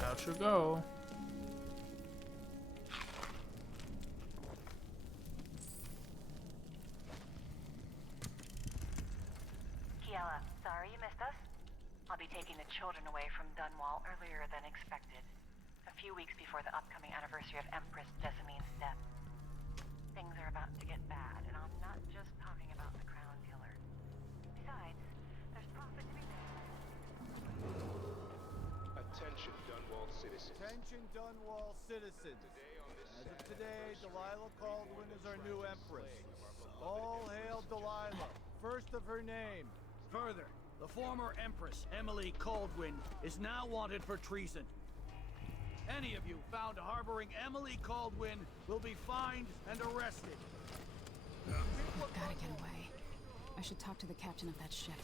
Out you go. Kiela, sorry you missed us. I'll be taking the children away from Dunwall earlier than expected. A few weeks before the upcoming anniversary of Empress Jessamine's death. Things are about to get bad, and I'm not just talking about the Crown Killer. Besides, there's profit to be made. Attention, Dunwall citizens. Attention, Dunwall citizens. As of today, Delilah Kaldwin is our new empress. All hail Delilah, first of her name. Further, The former Empress, Emily Kaldwin, is now wanted for treason. Any of you found harboring Emily Kaldwin will be fined and arrested. We've gotta get away. I should talk to the captain of that ship.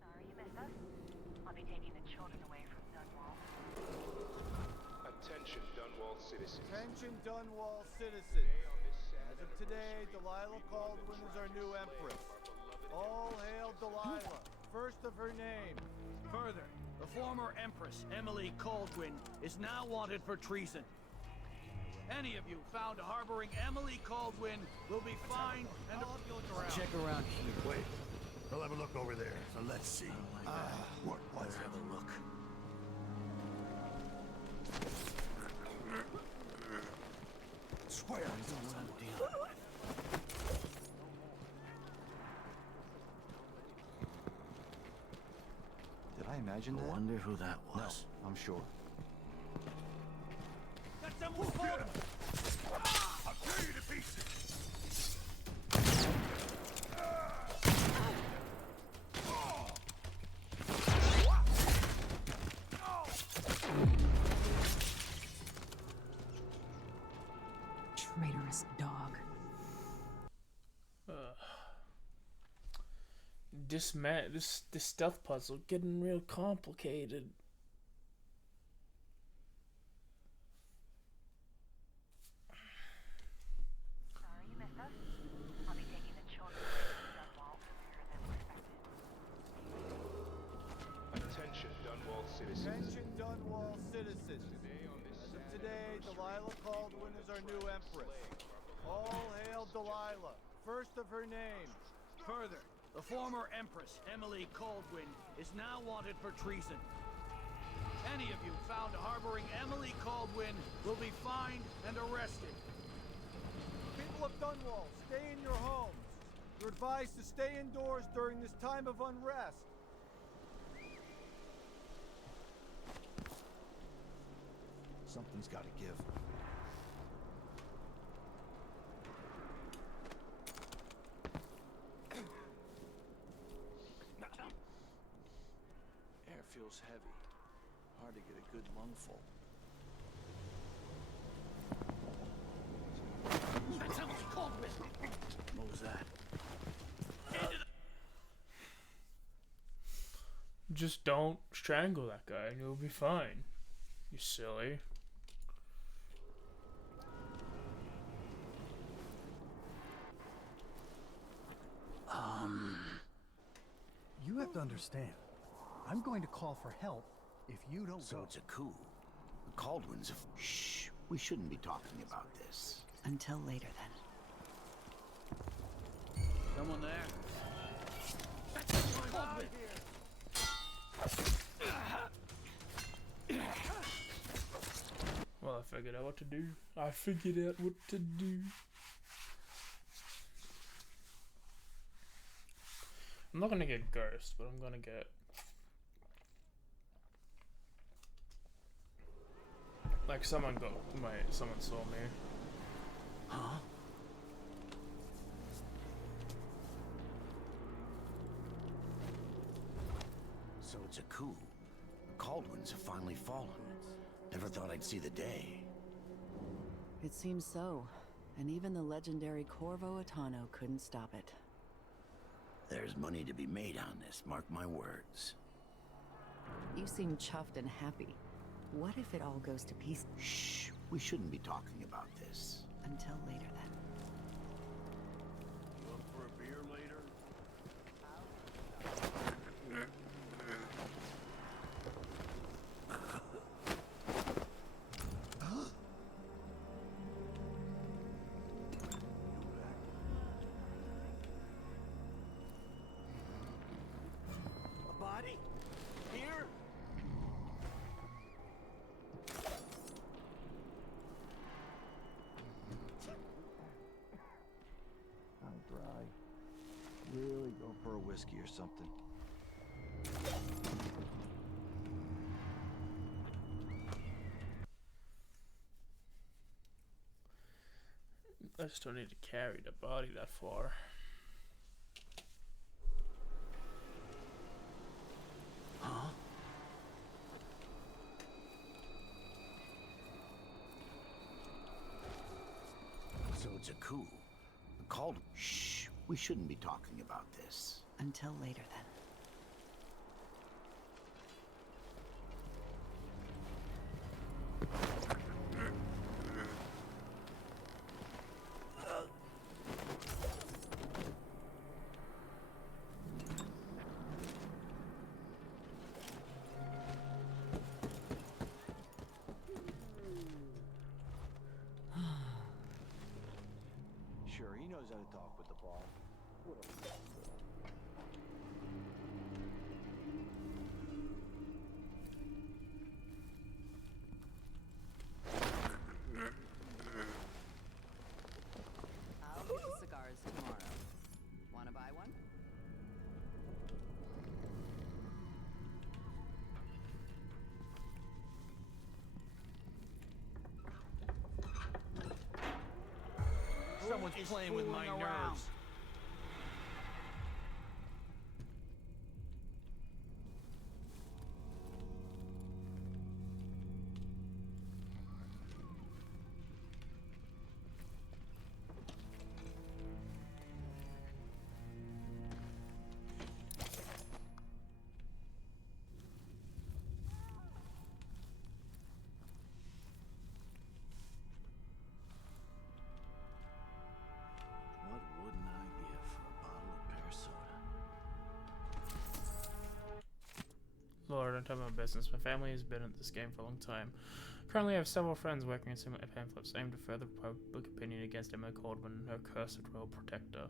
Sorry you missed us. I'll be taking the children away from Dunwall. Attention, Dunwall citizens. Attention, Dunwall citizens. As of today, Delilah Kaldwin is our new empress. All hail Delilah, first of her name. Further, the former Empress, Emily Kaldwin, is now wanted for treason. Any of you found harboring Emily Kaldwin will be fined and... Check around here. Wait. I'll have a look over there. So let's see. Let's have a look. Swear he's on some deal. Did I imagine that? I wonder who that was. No, I'm sure. That's Emily Kaldwin! I'll tear you to pieces! Traitorous dog. This stealth puzzle getting real complicated. Sorry you missed us. I'll be taking the children away from Dunwall earlier than expected. Attention, Dunwall citizens. Attention, Dunwall citizens. As of today, Delilah Kaldwin is our new empress. All hail Delilah, first of her name. Further, the former Empress, Emily Kaldwin, is now wanted for treason. Any of you found harboring Emily Kaldwin will be fined and arrested. People of Dunwall, stay in your homes. You're advised to stay indoors during this time of unrest. Something's got to give. Air feels heavy. Hard to get a good lungful. That's Emily Kaldwin! What was that? Just don't strangle that guy and you'll be fine. You silly. You have to understand. I'm going to call for help if you don't So go. it's a coup. The Kaldwins have... Shh. We shouldn't be talking about this. Until later, then. Someone there? That's Emily Kaldwin! Well, I figured out what to do. I figured out what to do. I'm not gonna get Ghost, but I'm gonna get... Like, someone saw me. Huh? So it's a coup. The Kaldwins have finally fallen. Never thought I'd see the day. It seems so. And even the legendary Corvo Atano couldn't stop it. There's money to be made on this, mark my words. You seem chuffed and happy. What if it all goes to pieces? Shh. We shouldn't be talking about this. Until later, then. You up for a beer later? A body? Here? I'm dry. Really go for a whiskey or something. I just don't need to carry the body that far. Huh? So it's a coup. Called. Shh. We shouldn't be talking about this. Until later, then. Sure, he knows how to talk with the ball. What a I'll get the cigars tomorrow. Wanna buy one? Someone's playing with my nerves. What wouldn't I give for a bottle of pear soda? Lord, don't tell me my business. My family has been at this game for a long time. Currently, I have several friends working on similar pamphlets aimed to further public opinion against Emily Kaldwin and her cursed royal protector.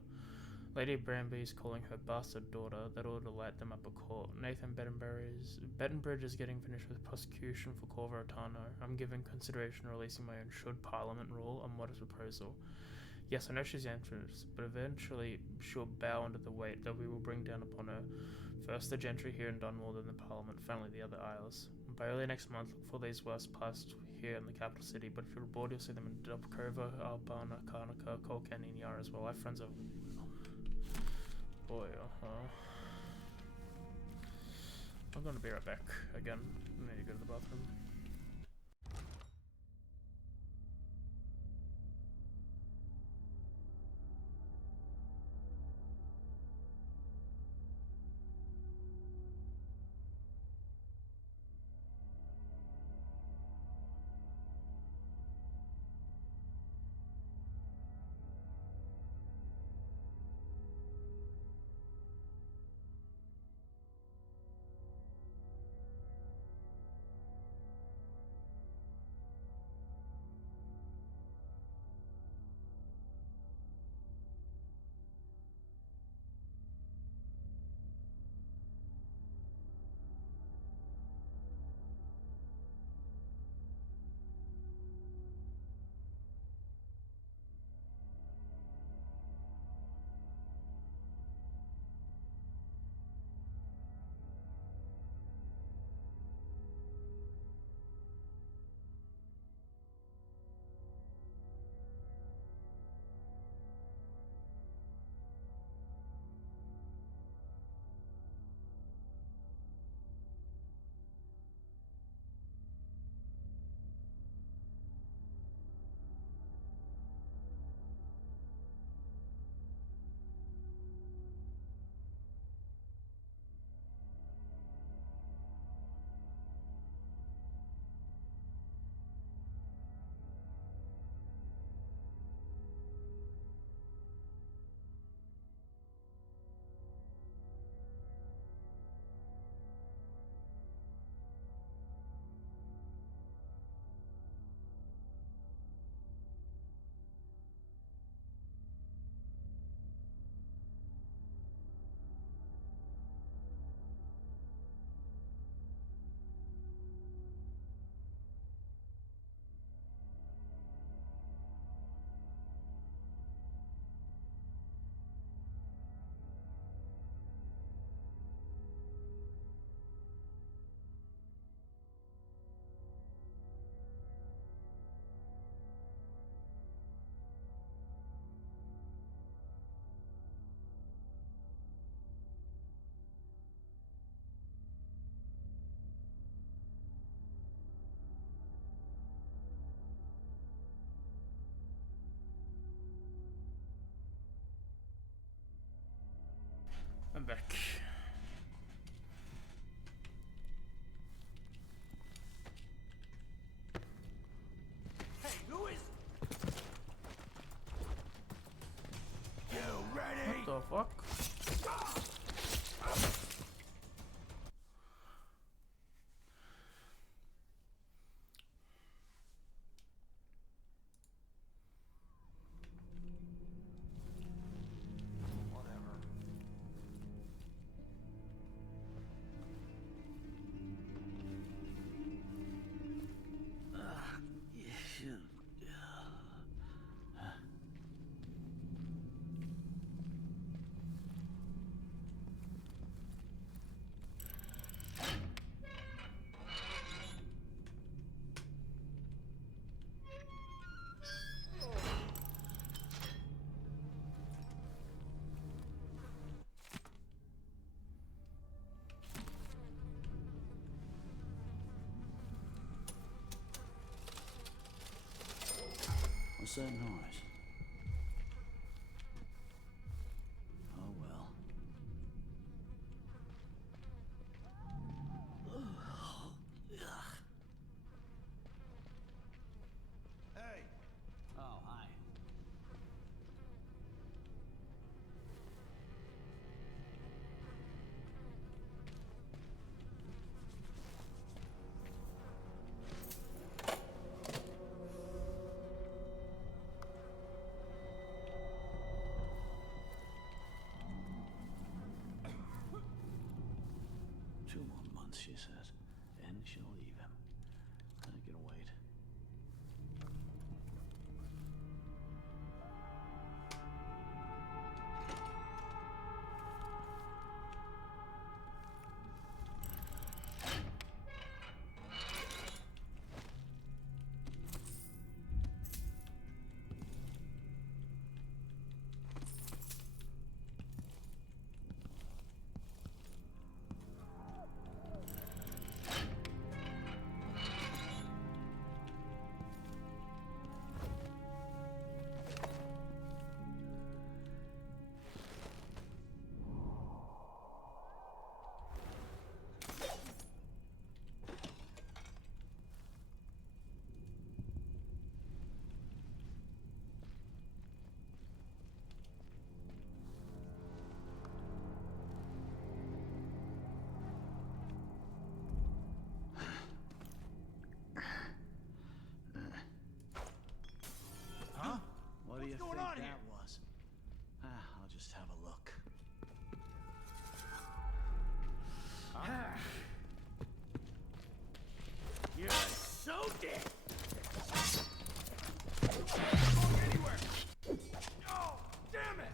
Lady Branby is calling her bastard daughter that ought to light them up a court. Nathan Bettenbridge is getting finished with prosecution for Corvo Otano. I'm giving consideration to releasing my own should Parliament rule on modest proposal. Yes, I know she's anxious, but eventually she'll bow under the weight that we will bring down upon her. First the gentry here in Dunwall, then the Parliament, finally the other isles. By early next month, look for these worst passed here in the capital city, but if you're aboard, you'll see them in Dubkova, Albana, Karnaca, Kolkan, and Yara as well. I have friends over boy, I'm gonna be right back again. I need to go to the bathroom. I'm back. Hey, who is? You ready? What the fuck? What's that noise? Oh well. Hey! Oh, hi. Two more months, she says, and she'll leave him. I can wait. What do you think that was? I'll just have a look. You're so dead. Not going anywhere. Oh, damn it!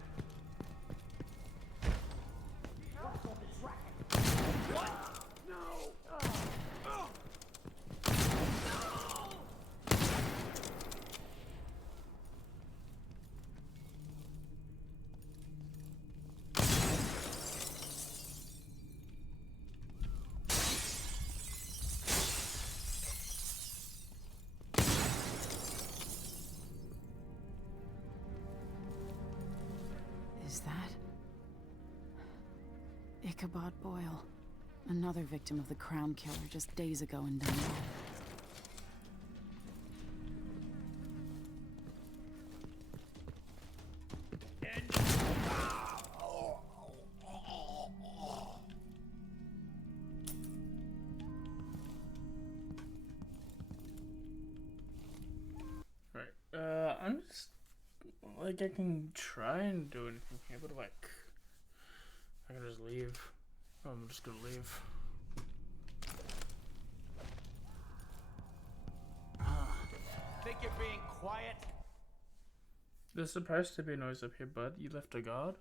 What? No. Is that Ichabod Boyle? Another victim of the Crown Killer just days ago in Dunwall. Right, I'm just like, I can try and do anything here, but like, I can just leave. I'm just gonna leave. Think you're being quiet? There's supposed to be noise up here, bud. You left a guard?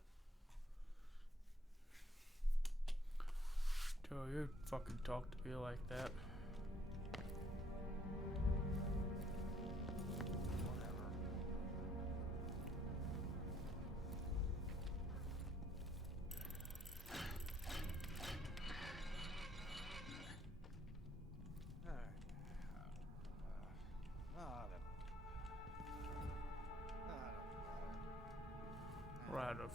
Joe, you fucking talk to me like that. Righto.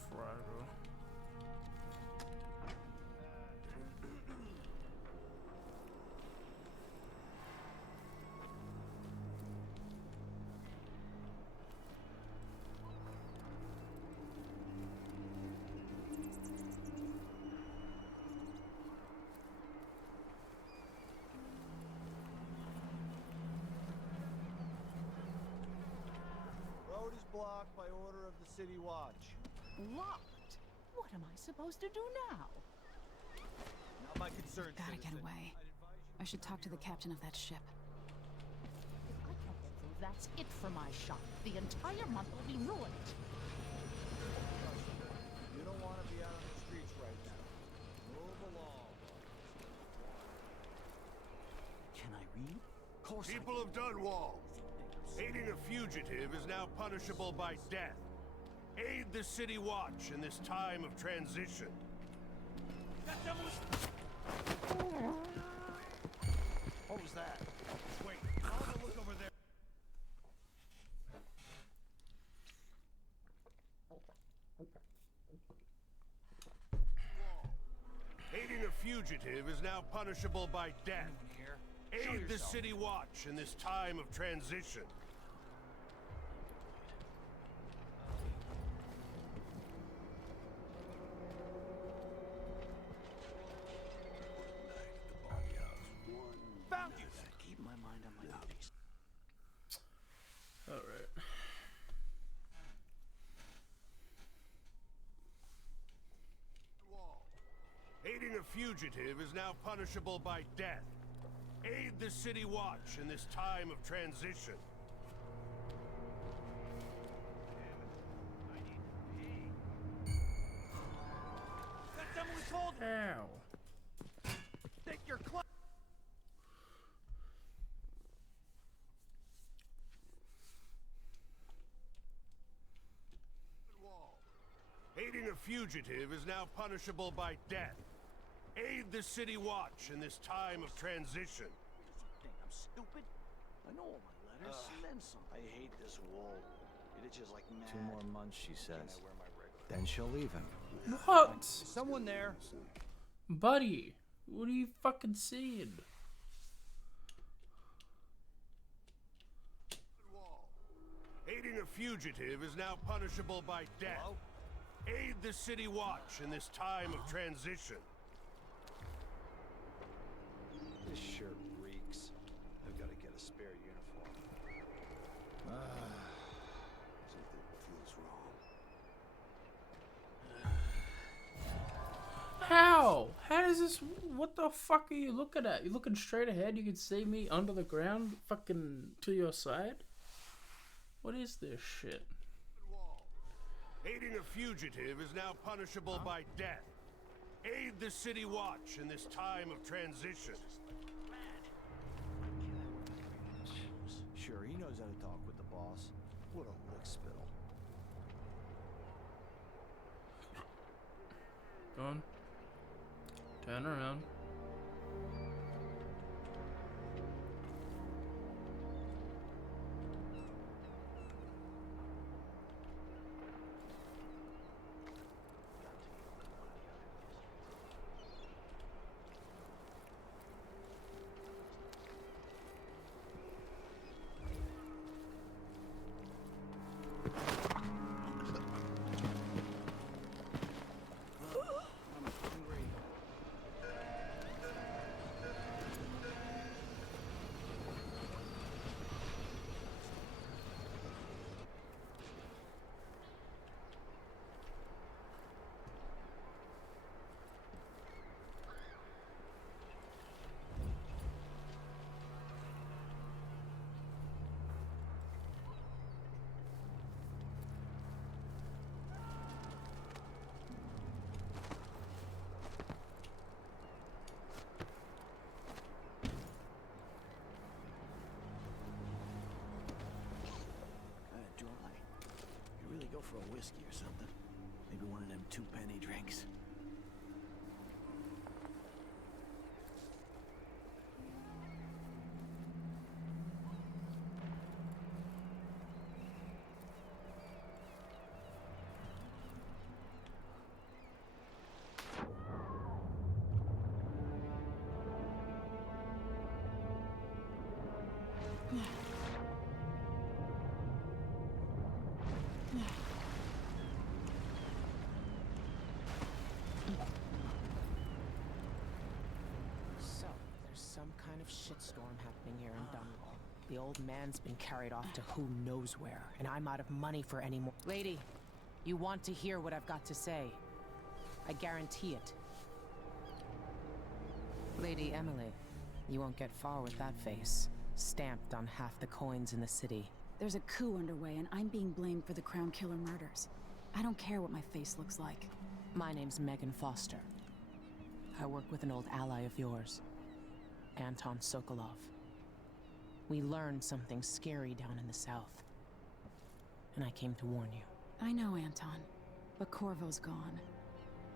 blocked by order of the City Watch. Locked? What am I supposed to do now? Not my concern, Gotta get citizen. away. I should talk to the captain of that ship. If I can't get through, that's it for my shop. The entire month will be ruined. You don't want to be out on the streets right now. Move along. Can I read? Of course People of Dunwall, aiding a fugitive is now punishable by death. Aid the City Watch in this time of transition. What was that? Wait, I'll have a look over there. Aiding a fugitive is now punishable by death. Aid the City Watch in this time of transition. Found you! Keep my mind on my duties. Alright. Aiding a fugitive is now punishable by death. Aid the City Watch in this time of transition. That's Emily Kaldwin! Ow. Take your club! Aiding a fugitive is now punishable by death. Aid the City Watch in this time of transition. Think I'm stupid? I know all my letters, and then some. I hate this wall. It itches like mad. 2 more months, she says. Can I wear my regular? Then she'll leave him. What? Someone there. Buddy, what are you fucking seeing? Aiding a fugitive is now punishable by death. Hello? Aid the City Watch in this time of transition. This shirt reeks. I've got to get a spare uniform. Something feels wrong. How? How does this... What the fuck are you looking at? You looking straight ahead? You can see me under the ground fucking to your side? What is this shit? Aiding a fugitive is now punishable by death. Aid the City Watch in this time of transition. Sure, he knows how to talk with the boss. What a lick spittle. Go on. Turn around. Go for a whiskey or something. Maybe one of them 2-penny drinks. So, there's some kind of shitstorm happening here in Dunwall. The old man's been carried off to who knows where, and I'm out of money for any more. Lady, you want to hear what I've got to say. I guarantee it. Lady Emily, you won't get far with that face. Stamped on half the coins in the city. There's a coup underway, and I'm being blamed for the Crown Killer murders. I don't care what my face looks like. My name's Megan Foster. I work with an old ally of yours, Anton Sokolov. We learned something scary down in the south, and I came to warn you. I know, Anton, but Corvo's gone.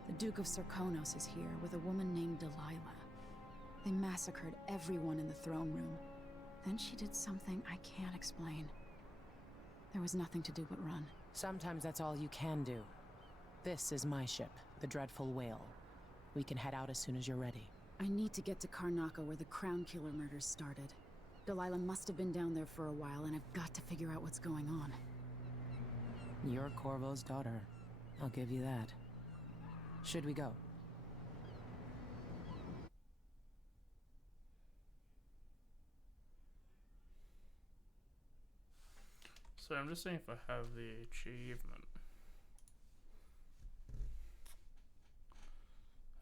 The Duke of Sarkonos is here with a woman named Delilah. They massacred everyone in the throne room. Then she did something I can't explain. There was nothing to do but run. Sometimes that's all you can do. This is my ship, the Dreadful Whale. We can head out as soon as you're ready. I need to get to Karnaca where the Crown Killer murders started. Delilah must have been down there for a while, and I've got to figure out what's going on. You're Corvo's daughter. I'll give you that. Should we go? So I'm just saying if I have the achievement.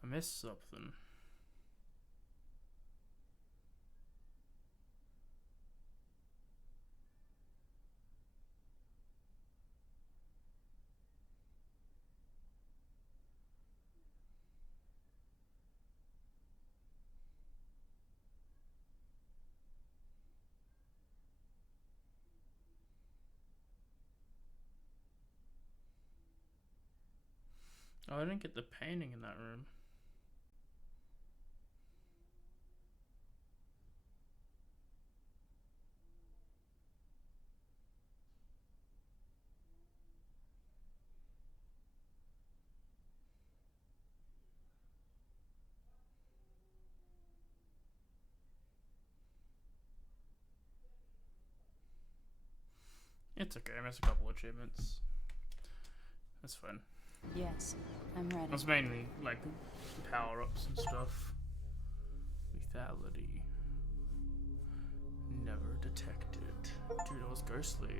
I missed something. Oh, I didn't get the painting in that room. It's okay, I missed a couple achievements. That's fine. Yes, I'm ready. That's mainly like power-ups and stuff. Lethality. Never detected. Dude, it was ghostly.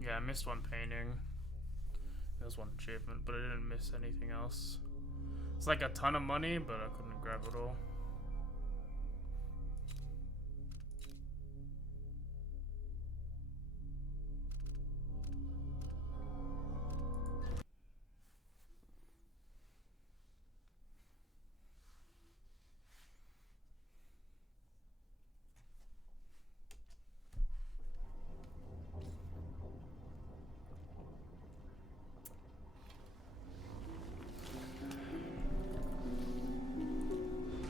Yeah, I missed one painting. There was one achievement, but I didn't miss anything else. It's like a ton of money, but I couldn't grab it all.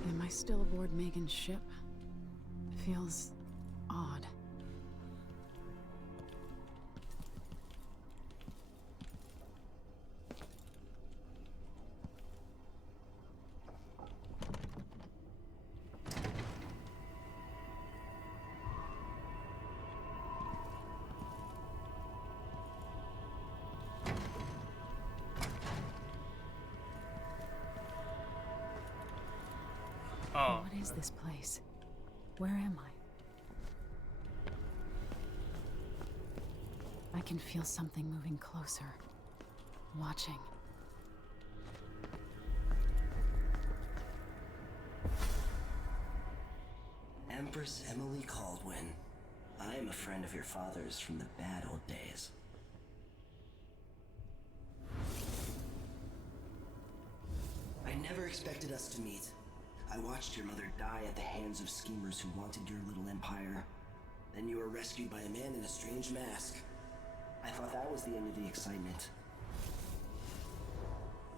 Am I still aboard Megan's ship? Feels odd. Oh. What is this place? Where am I? I can feel something moving closer. Watching. Empress Emily Kaldwin. I am a friend of your father's from the bad old days. I never expected us to meet. I watched your mother die at the hands of schemers who wanted your little empire. Then you were rescued by a man in a strange mask. I thought that was the end of the excitement.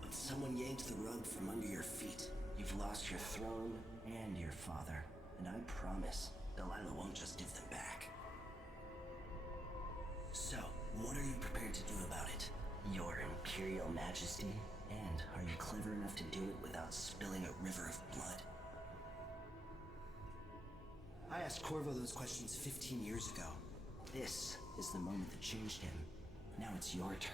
But someone yanked the rug from under your feet. You've lost your throne and your father. And I promise, Delilah won't just give them back. So, what are you prepared to do about it? Your Imperial Majesty? And are you clever enough to do it without spilling a river of blood? I asked Corvo those questions 15 years ago. This is the moment that changed him. Now it's your turn.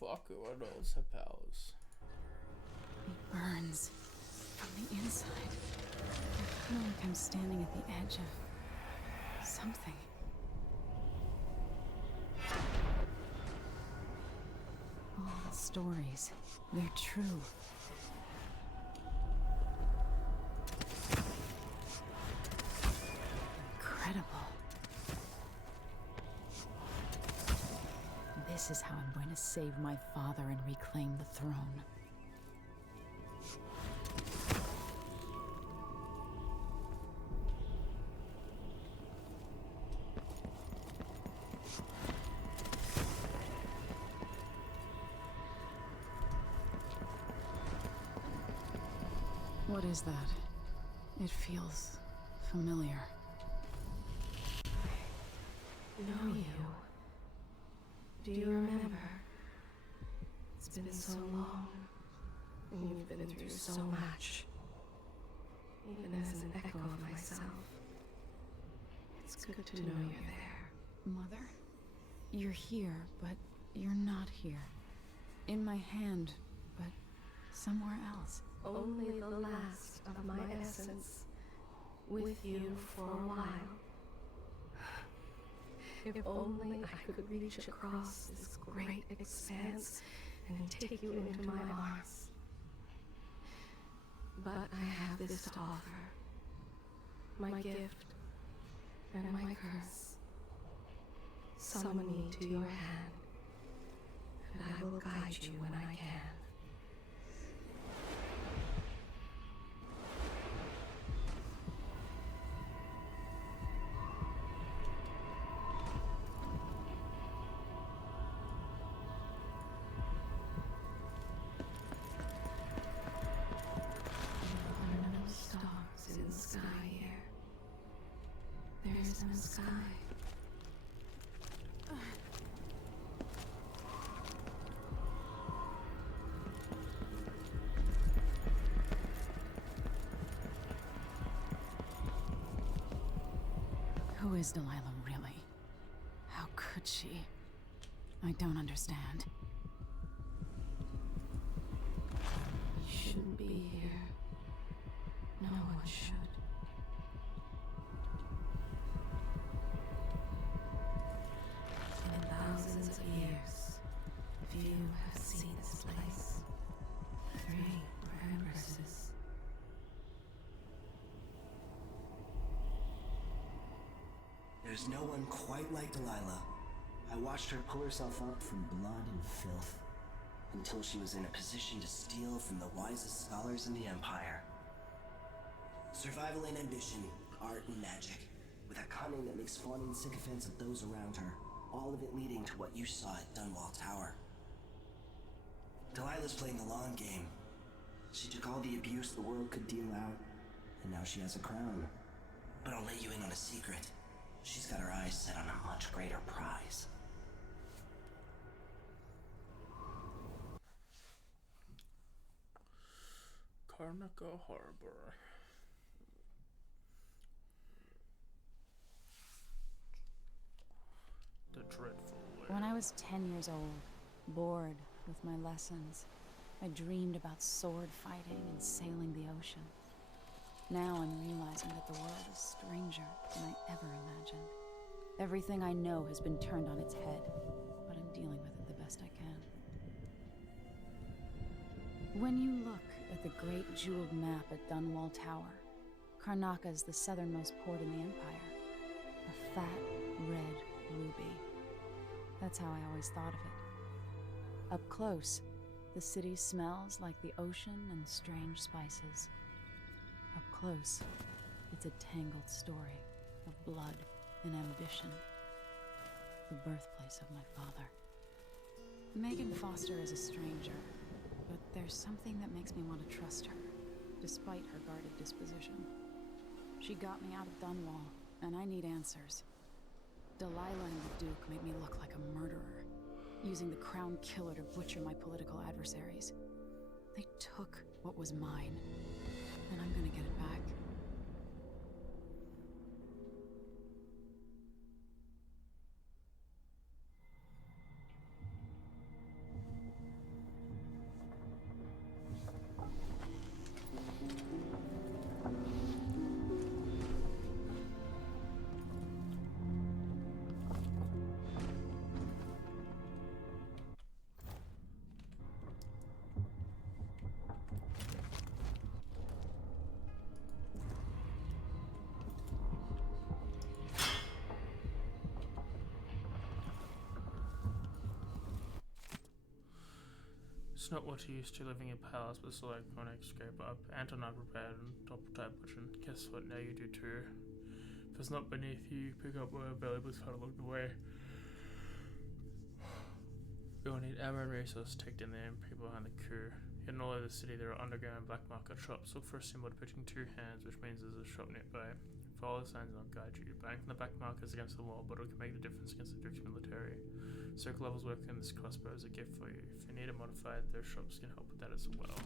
Fuck, what else have powers? It burns from the inside. I feel like I'm standing at the edge of something. All the stories, they're true. Incredible. This is how I'm going to save my father and reclaim the throne. What is that? It feels familiar. I know you. Do you remember? It's been so long, and you've been through so much. Even as an echo of myself, it's good to know you're there. Mother? You're here, but you're not here. In my hand, but somewhere else. Only the last of my essence, with you for a while. If only I could reach across this great expanse and take you into my arms. But I have this to offer. My gift and my curse. Summon me to your hand, and I will guide you when I can. There's no sky. Who is Delilah really? How could she? I don't understand. You shouldn't be here. No one should. In thousands of years, few have seen this place. 3 were empresses. There's no one quite like Delilah. I watched her pull herself up from blood and filth, until she was in a position to steal from the wisest scholars in the Empire. Survival and ambition, art and magic, with a cunning that makes fawning sycophants of those around her, all of it leading to what you saw at Dunwall Tower. Delilah's playing the long game. She took all the abuse the world could deal out, and now she has a crown. But I'll let you in on a secret. She's got her eyes set on a much greater prize. Karnaca Harbor. The dreadful way. When I was 10 years old, bored with my lessons, I dreamed about sword fighting and sailing the ocean. Now I'm realizing that the world is stranger than I ever imagined. Everything I know has been turned on its head, but I'm dealing with it the best I can. When you look at the great jeweled map at Dunwall Tower, Karnaca is the southernmost port in the Empire. A fat, red ruby. That's how I always thought of it. Up close, the city smells like the ocean and strange spices. Up close, it's a tangled story of blood and ambition. The birthplace of my father. Megan Foster is a stranger, but there's something that makes me want to trust her, despite her guarded disposition. She got me out of Dunwall, and I need answers. Delilah and the Duke made me look like a murderer. using the Crown Killer to butcher my political adversaries. They took what was mine, and I'm gonna get it back. It's not what you used to living in palace, but still iconic. Scrape up. Anton unprepared and top type butcher. Guess what? Now you do too. If it's not beneath you, pick up where valuables kind of along the way. You'll need ammo and resources tucked in there and people behind the coup. Hidden all over the city, there are underground black market shops. Look for a symbol depicting two hands, which means there's a shop nearby. Follow the signs and I'll guide you. Bank in the back markers against the wall, but it can make the difference against the Duke's military. Circle levels work in this crossbow as a gift for you. If you need it modified, their shops can help with that as well.